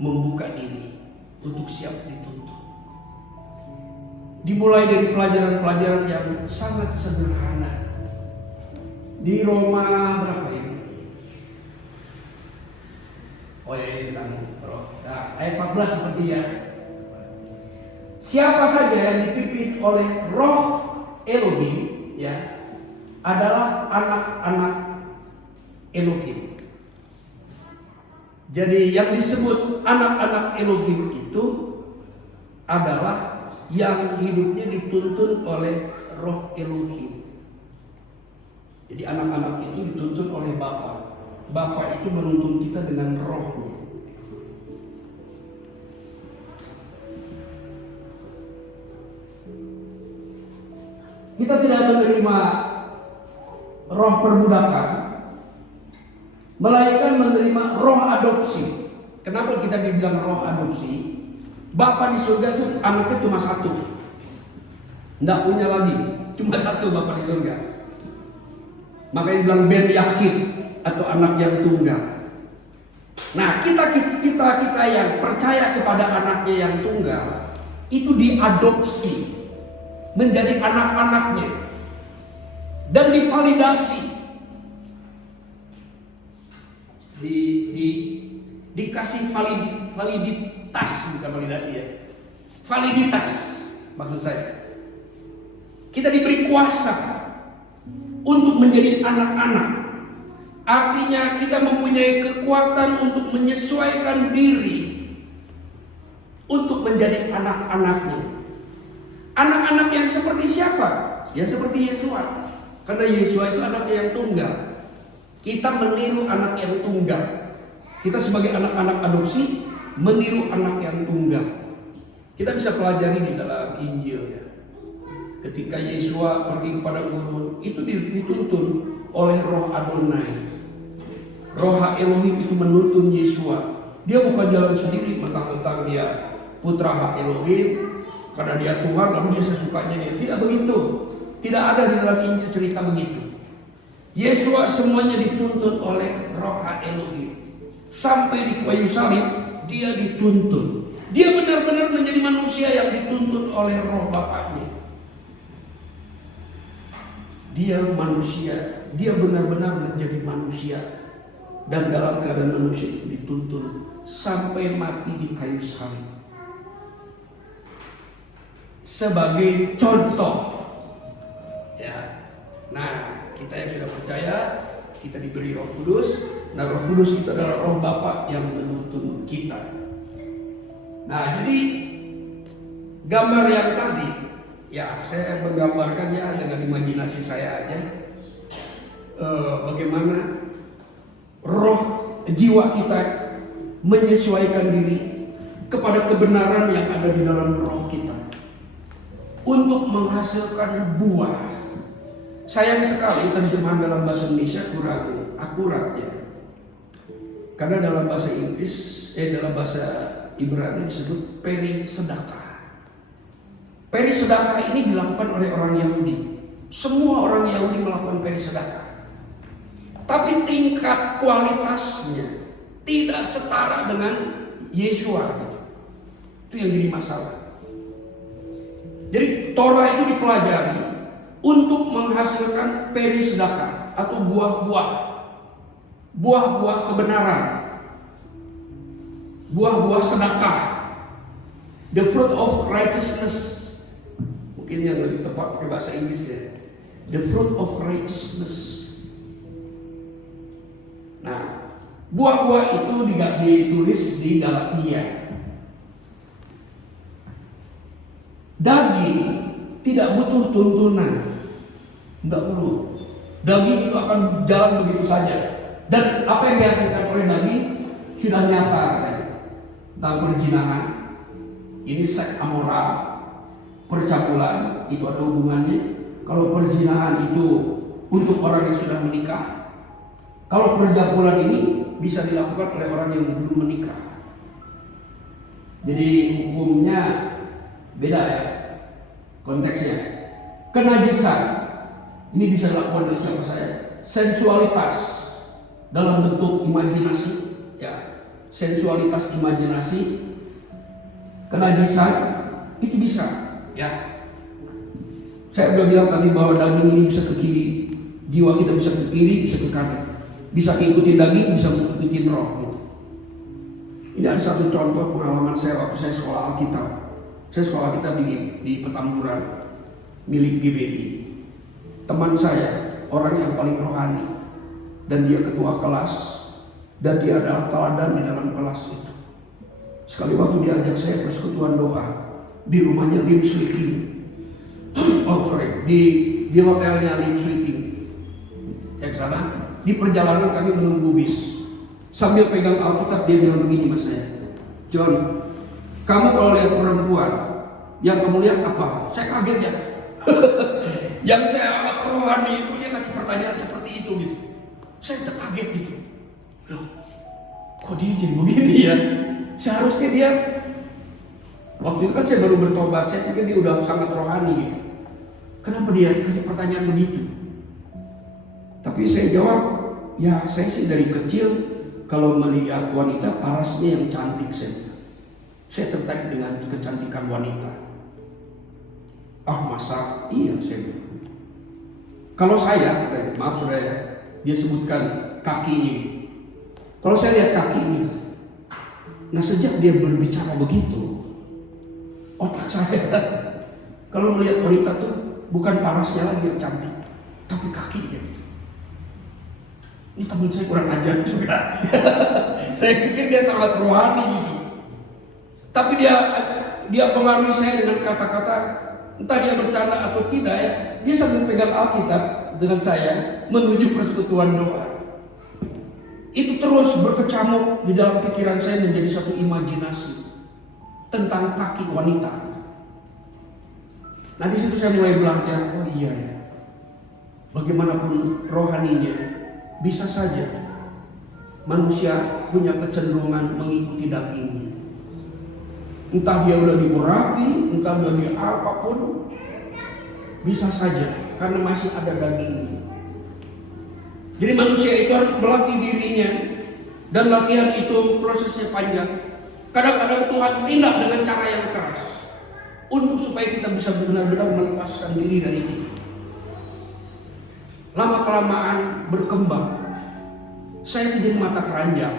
membuka diri untuk siap dituntun. Dimulai dari pelajaran-pelajaran yang sangat sederhana. Di Roma berapa ini? Oh ya, ini ayat 14 seperti ya. Siapa saja yang dipimpin oleh Roh Elohim ya adalah anak-anak Elohim. Jadi yang disebut anak-anak Elohim itu adalah yang hidupnya dituntun oleh Roh Elohim. Jadi anak-anak itu dituntun oleh Bapa. Bapa itu menuntun kita dengan rohnya. Kita tidak menerima roh perbudakan, melainkan menerima roh adopsi. Kenapa kita dibilang roh adopsi? Bapa di surga itu anaknya cuma satu, nggak punya lagi, cuma satu Bapa di surga. Makanya dibilang Ben Yahid atau anak yang tunggal. Nah, kita yang percaya kepada anaknya yang tunggal itu diadopsi menjadi anak-anaknya dan divalidasi, dikasih validitas, bukan validasi ya, validitas maksud saya. Kita diberi kuasa untuk menjadi anak-anak. Artinya kita mempunyai kekuatan untuk menyesuaikan diri untuk menjadi anak-anaknya. Anak-anak yang seperti siapa? Ya seperti Yesua. Karena Yesua itu anaknya yang tunggal. Kita meniru anak yang tunggal. Kita sebagai anak-anak adopsi meniru anak yang tunggal. Kita bisa pelajari di dalam Injil ya. Ketika Yesua pergi kepada gurun, itu dituntun oleh Roh Adonai. Roh Elohim itu menuntun Yesua. Dia bukan jalan sendiri mentang-mentang dia putra Elohim karena dia Tuhan lalu dia sesukanya dia. Tidak begitu. Tidak ada di dalam Injil cerita begitu. Yesua semuanya dituntun oleh Roh Elohim. Sampai di kayu salib dia dituntun. Dia benar-benar menjadi manusia yang dituntun oleh Roh Bapaknya. Dia manusia, dia benar-benar menjadi manusia. Dan dalam keadaan manusia itu dituntun sampai mati di kayu salib. Sebagai contoh. Ya. Nah, kita yang sudah percaya, kita diberi Roh Kudus. Nah, Roh Kudus itu adalah Roh Bapa yang menuntun kita. Nah, jadi gambar yang tadi, ya saya menggambarkannya dengan imajinasi saya aja. Bagaimana roh jiwa kita menyesuaikan diri kepada kebenaran yang ada di dalam roh kita untuk menghasilkan buah. Sayang sekali terjemahan dalam bahasa Indonesia kurang akurat ya. Karena dalam bahasa Inggris, dalam bahasa Ibrani disebut perisedekah. Perisedekah ini dilakukan oleh orang Yahudi. Semua orang Yahudi melakukan perisedekah. Tapi tingkat kualitasnya tidak setara dengan Yesua. Itu yang jadi masalah. Jadi Torah itu dipelajari untuk menghasilkan perisedekah atau buah-buah kebenaran, buah-buah sedekah, the fruit of righteousness. Mungkin yang lebih tepat pakai bahasa Inggris ya, the fruit of righteousness. Nah, buah-buah itu ditulis di Galatia. Daging tidak butuh tuntunan, tidak perlu. Daging itu akan jalan begitu saja. Dan apa yang dihasilkan oleh daging sudah nyata katanya. Tentang perzinahan, ini seks amoral, percabulan itu ada hubungannya. Kalau perzinahan itu untuk orang yang sudah menikah. Kalau percabulan ini bisa dilakukan oleh orang yang belum menikah. Jadi hukumnya beda ya konteksnya. Kenajisan ini bisa dilakukan oleh siapa saja. Sensualitas dalam bentuk imajinasi, ya sensualitas imajinasi, kenajisan itu bisa, ya. Saya udah bilang tadi bahwa daging ini bisa ke kiri, jiwa kita bisa ke kiri, bisa ke kanan. Bisa ngikutin daging, bisa ngikutin roh gitu. Ini ada satu contoh pengalaman saya waktu saya sekolah Alkitab. Saya sekolah Alkitab di Petamburan milik GBI. Teman saya, orang yang paling rohani, dan dia ketua kelas, dan dia adalah teladan di dalam kelas itu. Sekali waktu dia ajak saya persekutuan doa di rumahnya Lim Swee King. di hotelnya Lim Swee King. Saya ke sana. di perjalanan kami menunggu bis. Sambil pegang Alkitab dia bilang begini mas saya, John, kamu kalau lihat perempuan, yang kamu lihat apa? Saya kaget ya. Yang saya anggap rohani itu dia kasih pertanyaan seperti itu gitu. Saya terkaget gitu. Loh, kok dia jadi begini ya? Seharusnya dia, waktu itu kan saya baru bertobat, saya pikir dia udah sangat rohani gitu. Kenapa dia kasih pertanyaan begitu? Tapi saya jawab, ya saya sih dari kecil kalau melihat wanita parasnya yang cantik saya tertarik dengan kecantikan wanita. Ah masa? Iya saya bilang. Kalau saya, maaf saudara ya, dia sebutkan kakinya. Kalau saya lihat kakinya, nah sejak dia berbicara begitu, otak saya kalau melihat wanita tuh bukan parasnya lagi yang cantik, tapi kakinya. Ini teman saya kurang ajar juga. Saya pikir dia sangat rohani gitu. Tapi dia pengaruhi saya dengan kata-kata, entah dia bercanda atau tidak ya. Dia sambil pegang Alkitab dengan saya menuju persekutuan doa. Itu terus berkecamuk di dalam pikiran saya menjadi satu imajinasi tentang kaki wanita. Nah di situ saya mulai belajar, oh iya ya. Bagaimanapun rohaninya, bisa saja manusia punya kecenderungan mengikuti dagingnya. Entah dia udah diurapi, entah udah dia apapun, bisa saja karena masih ada dagingnya. Jadi manusia itu harus melatih dirinya, dan latihan itu prosesnya panjang. Kadang-kadang Tuhan tindak dengan cara yang keras untuk supaya kita bisa benar-benar melepaskan diri dari itu. Lama-kelamaan berkembang, saya menjadi mata keranjang.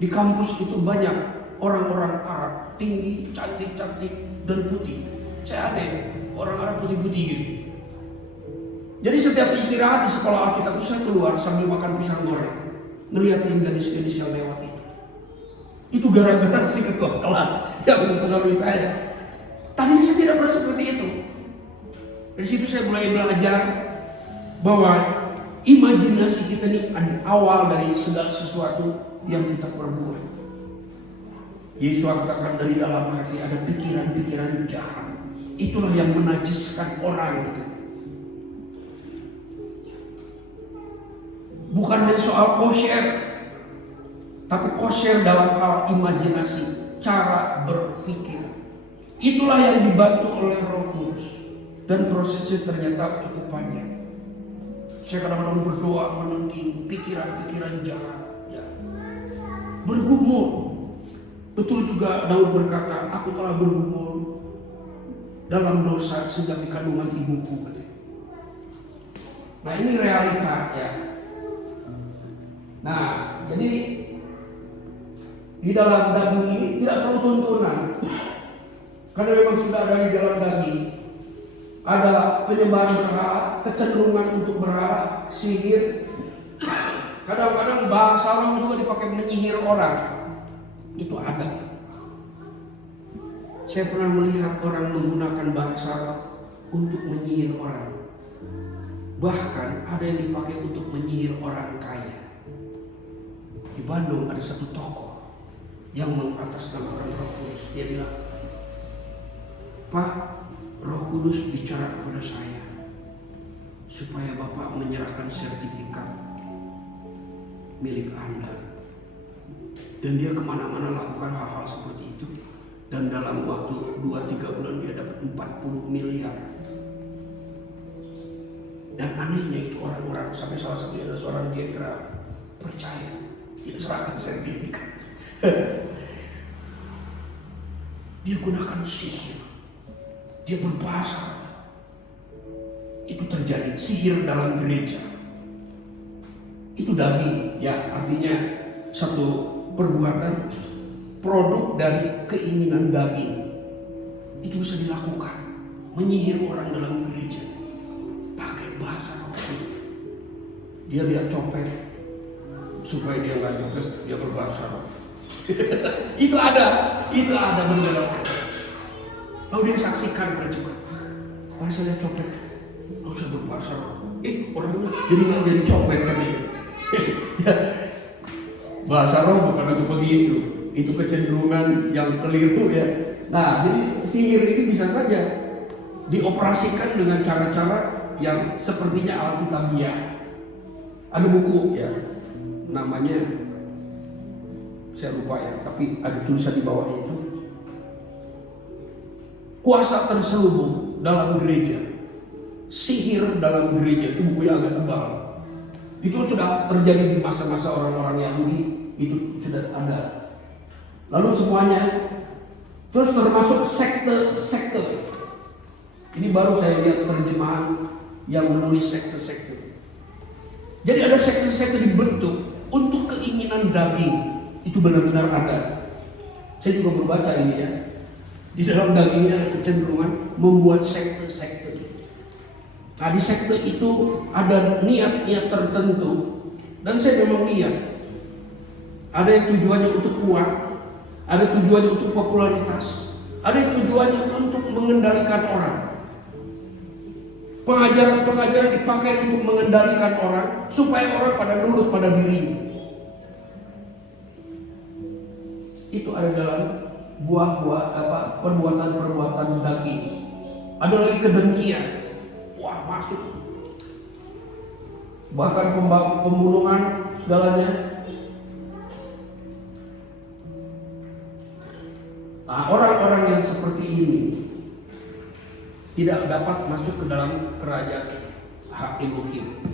Di kampus itu banyak orang-orang Arab, tinggi, cantik-cantik, dan putih. Saya aneh, orang Arab putih-putih gitu. Jadi setiap istirahat di sekolah Alkitab itu saya keluar sambil makan pisang goreng, ngeliatin gadis-gadis yang lewat itu. Itu gara-gara si ketua kelas yang mempengaruhi saya. Tadinya saya tidak pernah seperti itu. Dari situ saya mulai belajar bahwa imajinasi kita ini awal dari segala sesuatu yang kita perbuat. Yesus katakan dari dalam hati ada pikiran-pikiran jahat. Itulah yang menajiskan orang gitu. Bukan hanya soal kosher, tapi kosher dalam hal imajinasi, cara berpikir. Itulah yang dibantu oleh Roh Kudus. Dan prosesnya ternyata cukup panjang. Saya kadang-kadang berdoa menengking pikiran-pikiran jahat, ya. Bergumul. Betul juga Daud berkata, aku telah bergumul dalam dosa sejak di kandungan ibuku. Nah ini realita ya. Nah jadi di dalam daging ini tidak perlu tuntunan, karena memang sudah ada di dalam daging. Ada penyembahan berhala, kecenderungan untuk berhala, sihir. Kadang-kadang bahasa roh juga dipakai menyihir orang. Itu ada. Saya pernah melihat orang menggunakan bahasa roh untuk menyihir orang. Bahkan ada yang dipakai untuk menyihir orang kaya. Di Bandung ada satu tokoh yang mengatasnamakan Roh Kudus. Dia bilang, Pak, Roh Kudus bicara kepada saya supaya Bapak menyerahkan sertifikat milik Anda. Dan dia kemana-mana lakukan hal-hal seperti itu. Dan dalam waktu 2-3 bulan dia dapat 40 miliar. Dan anehnya itu orang-orang, sampai salah satunya ada seorang jenderal percaya, dia serahkan sertifikat. Dia gunakan sihir. Dia berbahasa. Itu terjadi sihir dalam gereja. Itu daging, ya artinya satu perbuatan produk dari keinginan daging. Itu bisa dilakukan, menyihir orang dalam gereja pakai bahasa roh. Dia lihat copet supaya dia nggak copet, dia berbahasa roh. Itu ada benar-benar. Lalu dia saksikan pada jemaat, saya lihat copet, lalu saya berbahasa roh. orangnya jadi nggak jadi copet katanya. Ya, bahasa roh bukan untuk begitu. Itu kecenderungan yang keliru ya. Nah, jadi sihir ini bisa saja dioperasikan dengan cara-cara yang sepertinya alkitabiah. Ada buku ya, namanya saya lupa ya, tapi ada tulisan di bawahnya itu, Kuasa Terselubung dalam Gereja, Sihir dalam Gereja. Itu bukunya agak tebal. Itu sudah terjadi di masa-masa orang-orang Yahudi, itu sudah ada. Lalu semuanya, terus termasuk sekte-sekte. Ini baru saya lihat terjemahan yang menulis sekte-sekte. Jadi ada sekte-sekte dibentuk untuk keinginan daging. Itu benar-benar ada. Saya juga membaca ini ya. Di dalam daging ini ada kecenderungan membuat sekte-sekte. Nah, di sekte itu ada niat-niat tertentu. Dan saya memang lihat ada yang tujuannya untuk uang, ada tujuannya untuk popularitas, ada yang tujuannya untuk mengendalikan orang. Pengajaran-pengajaran dipakai untuk mengendalikan orang supaya orang pada nurut pada dirinya. Itu ada dalam buah-buah perbuatan-perbuatan daging. Ada lagi kedengkian. Wah, masuk. Bahkan pembunuhan segalanya. Nah, orang-orang yang seperti ini tidak dapat masuk ke dalam kerajaan hak Elohim.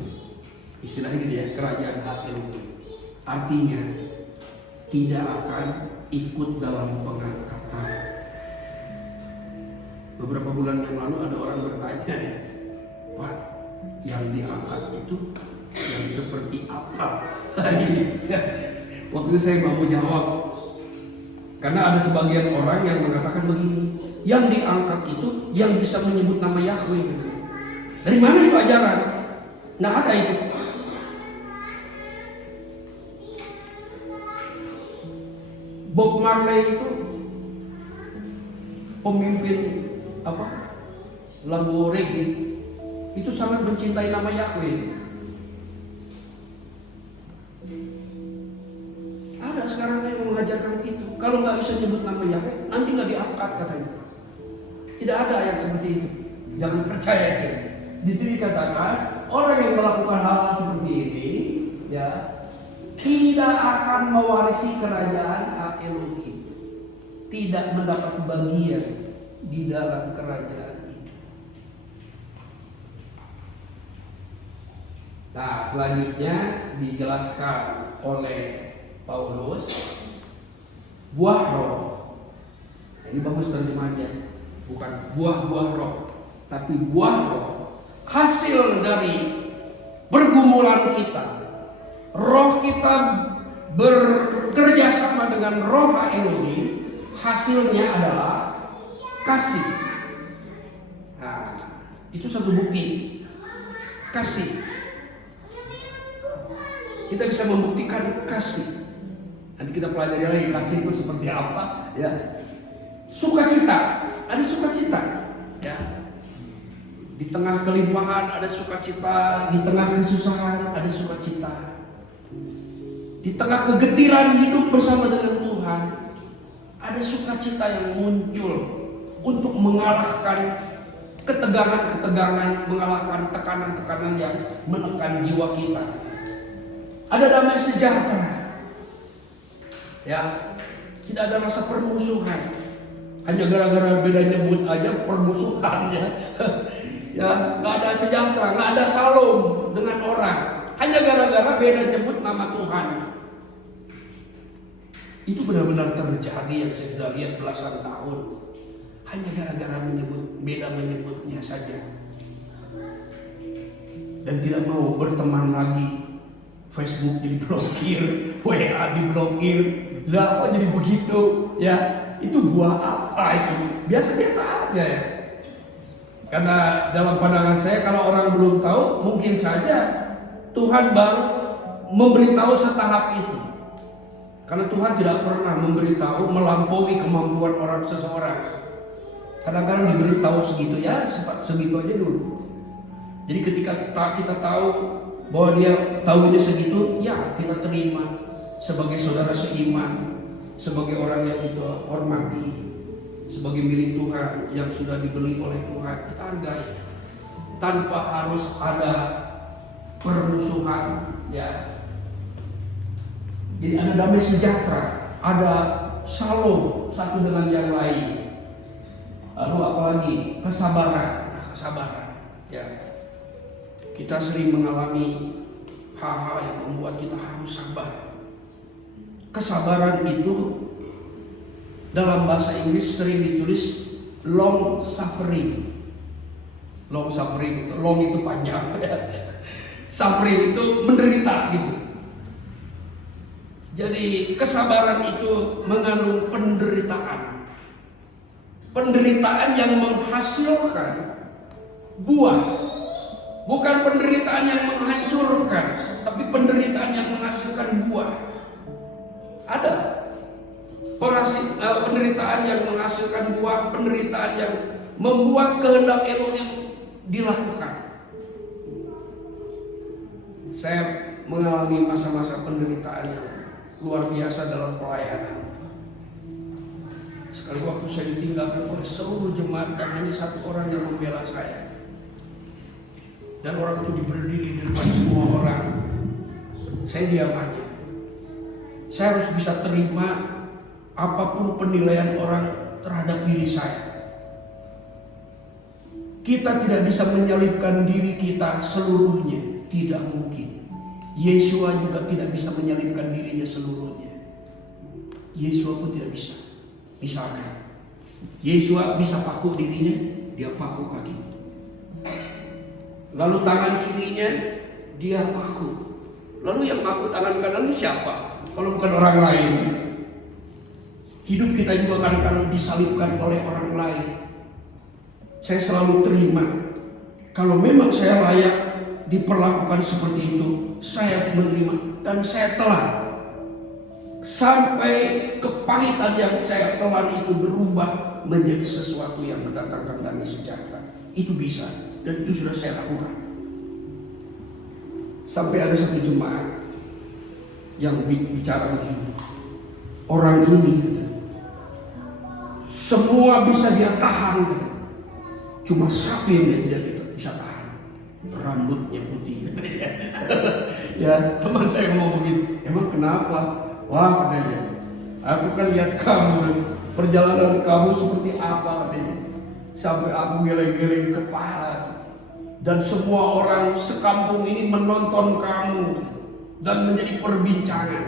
Istilahnya gitu ya, kerajaan hak Elohim. Artinya tidak akan ikut dalam pengangkatan. Beberapa bulan yang lalu ada orang bertanya, Pak, yang diangkat itu yang seperti apa? Waktu itu saya nggak mau jawab, karena ada sebagian orang yang mengatakan begini, yang diangkat itu yang bisa menyebut nama Yahweh. Dari mana itu ajaran? Nah, ada itu. Bob Marley itu pemimpin lagu reggae, itu sangat mencintai nama Yahweh. Ada sekarang yang mengajarkan begitu. Kalau nggak bisa nyebut nama Yahweh, nanti nggak diangkat katanya. Tidak ada ayat seperti itu. Jangan percaya itu. Di sini katakan orang yang melakukan hal seperti ini, ya, tidak akan mewarisi kerajaan hak Elohim, tidak mendapat bagian di dalam kerajaan itu. Nah, selanjutnya dijelaskan oleh Paulus, buah roh. Ini bagus terjemahnya, bukan buah-buah roh, tapi buah roh, hasil dari pergumulan kita. Roh kita bekerja sama dengan roh Elohim, hasilnya adalah kasih. Nah, itu satu bukti kasih. Kita bisa membuktikan kasih. Nanti kita pelajari lagi kasih itu seperti apa, ya. Sukacita, ada sukacita, ya. Di tengah kelimpahan ada sukacita, di tengah kesusahan ada sukacita. Di tengah kegetiran hidup bersama dengan Tuhan, ada sukacita yang muncul untuk mengalahkan ketegangan-ketegangan, mengalahkan tekanan-tekanan yang menekan jiwa kita. Ada damai sejahtera, ya, tidak ada rasa permusuhan. Hanya gara-gara beda nyebut aja permusuhannya, ya, nggak ada sejahtera, nggak ada salom dengan orang. Hanya gara-gara beda nyebut nama Tuhan. Itu benar-benar terjadi yang saya sudah lihat belasan tahun. Hanya gara-gara beda menyebutnya saja. Dan tidak mau berteman lagi. Facebook diblokir, WA diblokir. Lah, kok jadi begitu? Ya, itu buah apa itu? Biasa-biasa aja ya. Karena dalam pandangan saya, kalau orang belum tahu, mungkin saja Tuhan baru memberitahu setahap itu. Karena Tuhan tidak pernah memberitahu melampaui kemampuan orang seseorang. Kadang-kadang diberitahu segitu, ya segitu aja dulu. Jadi ketika kita tahu bahwa dia tahunya segitu, ya kita terima sebagai saudara seiman, sebagai orang yang kita hormati, sebagai milik Tuhan yang sudah dibeli oleh Tuhan, kita hargai tanpa harus ada permusuhan, ya. Jadi ada damai sejahtera, ada shalom satu dengan yang lain. Lalu apalagi kesabaran, ya. Kita sering mengalami hal-hal yang membuat kita harus sabar. Kesabaran itu dalam bahasa Inggris sering ditulis long suffering. Long suffering itu, long itu panjang, suffering itu menderita gitu. Jadi kesabaran itu mengandung penderitaan. Penderitaan yang menghasilkan buah. Bukan penderitaan yang menghancurkan, tapi penderitaan yang menghasilkan buah. Ada penderitaan yang menghasilkan buah, penderitaan yang membuat kehendak Elohim dilakukan. Saya mengalami masa-masa penderitaan yang luar biasa dalam pelayanan. Sekali waktu saya ditinggalkan oleh seluruh jemaat dan hanya satu orang yang membela saya. Dan orang itu berdiri di depan semua orang. Saya diam aja. Saya harus bisa terima apapun penilaian orang terhadap diri saya. Kita tidak bisa menyalibkan diri kita seluruhnya, tidak mungkin. Yesua juga tidak bisa menyalibkan dirinya seluruhnya. Yesua pun tidak bisa. Misalkan Yesua bisa paku dirinya, dia paku kaki. Lalu tangan kirinya dia paku. Lalu yang paku tangan kanan ini siapa? Kalau bukan orang lain. Hidup kita juga kadang-kadang disalibkan oleh orang lain. Saya selalu terima. Kalau memang saya layak diperlakukan seperti itu, saya harus menerima. Dan saya telan. Sampai kepahitan yang saya telan itu berubah menjadi sesuatu yang mendatangkan damai sejahtera. Itu bisa. Dan itu sudah saya lakukan. Sampai ada satu jemaat yang bicara begini. Orang ini kata, semua bisa dia tahan kata. Cuma satu yang dia tidak bisa tahan. Rambutnya putih. Ya teman saya ngomong begitu. Emang kenapa? Wah katanya, aku kan lihat kamu, perjalanan kamu seperti apa katanya. Sampai aku geleng-geleng kepala. Dan semua orang sekampung ini menonton kamu dan menjadi perbincangan.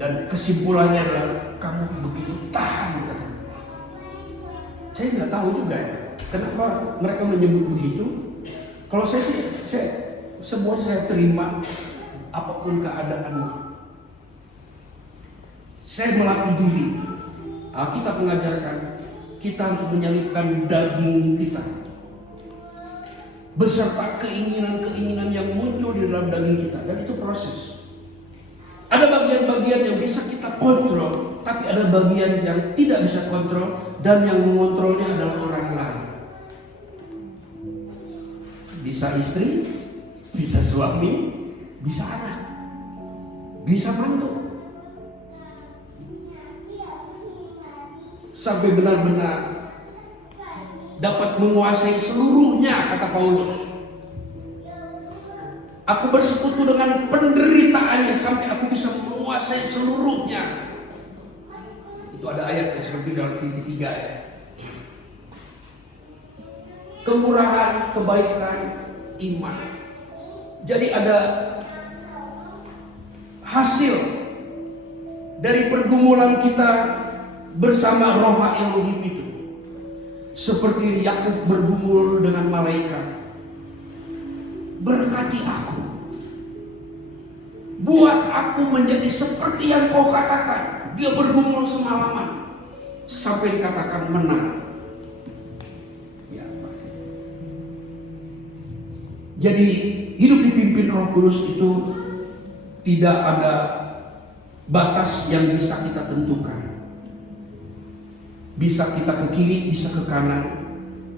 Dan kesimpulannya adalah kamu begitu tahan katanya. Saya nggak tahu juga ya, kenapa mereka menyebut begitu. Kalau saya sih, semua saya terima apapun keadaannya. Saya melatih diri. Alkitab mengajarkan kita harus menyalibkan daging kita beserta keinginan-keinginan yang muncul di dalam daging kita, dan itu proses. Ada bagian-bagian yang bisa kita kontrol, tapi ada bagian yang tidak bisa kontrol, dan yang mengontrolnya adalah orang lain. Bisa istri, bisa suami, bisa anak, bisa mantu. Sampai benar-benar dapat menguasai seluruhnya, kata Paulus. Aku bersekutu dengan penderitaannya sampai aku bisa menguasai seluruhnya. Itu ada ayat yang seperti dalam Filipi 3 ya. Kemurahan, kebaikan, iman. Jadi ada hasil dari pergumulan kita bersama Roh Elohim itu. Seperti Yakub bergumul dengan malaikat. Berkati aku. Buat aku menjadi seperti yang kau katakan. Dia bergumul semalaman sampai dikatakan menang. Ya, jadi hidup dipimpin Roh Kudus itu tidak ada batas yang bisa kita tentukan. Bisa kita ke kiri, bisa ke kanan,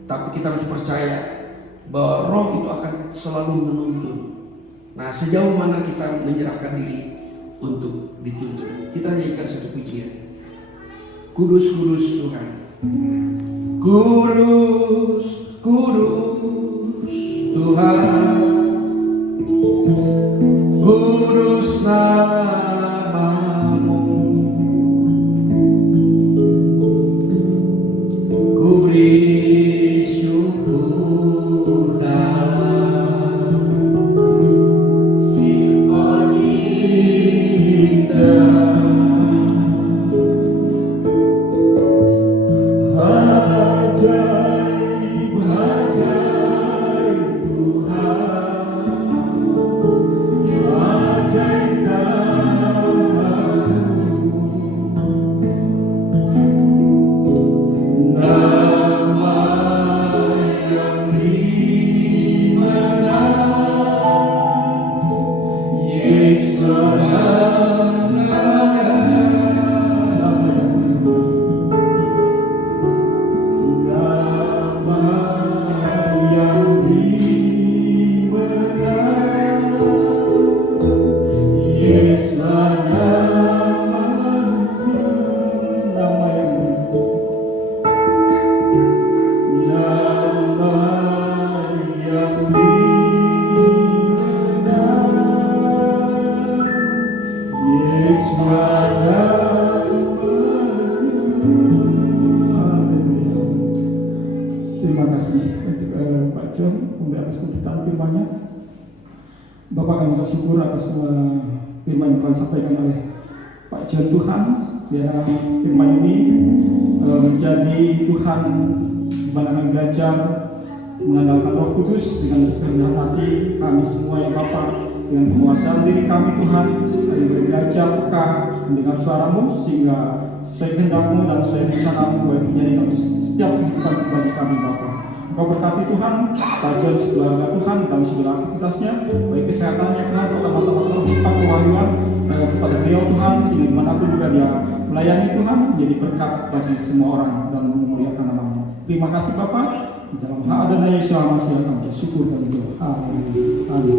tapi kita harus percaya bahwa roh itu akan selalu menuntun. Nah, sejauh mana kita menyerahkan diri untuk dituntun? Kita nyanyikan satu pujian. Kudus, kudus Tuhan. Kudus, kudus Tuhan. Kudus namamu. Ku beri syukur dalam simfoni indah. Ajaib, ajaib Tuhan, ajaib namamu, nama yang dimenang, Yesus. Terima kasih untuk Pak John atas pemberitaan firman-Nya. Bapak kami bersyukur atas semua firman yang telah disampaikan oleh Pak John Tuhan. Biar firman ini menjadi Tuhan di mana kami belajar mengandalkan Roh Kudus dengan kerendahan hati kami semua ya Bapak, dengan penguasaan diri kami Tuhan. Kami boleh belajar peka mendengar suara-Mu sehingga sesuai kehendak-Mu dan sesuai rencana-Mu boleh menjadi setiap kehidupan bagi kami Bapa. Engkau berkati Tuhan, bagian keluarga Tuhan dalam segala aktivitasnya, baik kesehatannya Tuhan, mata-mata hikmat kewahyuan kepada beliau Tuhan, sehingga dimanapun juga dia melayani Tuhan, menjadi berkat bagi semua orang dan memuliakan nama-Mu. Terima kasih Bapa, di dalam hak dan daya Yesus Masih kami bersyukur dan berdoa. Amin. Amin.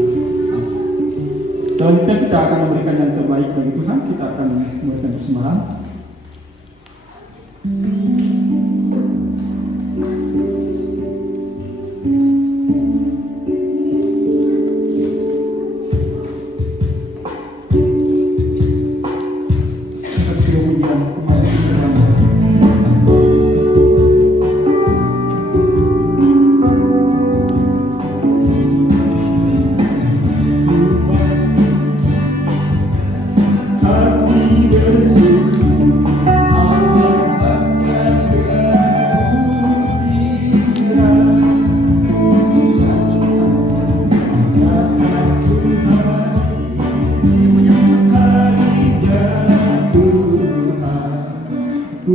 Selanjutnya kita akan memberikan yang terbaik bagi Tuhan. Kita akan memberikan persembahan.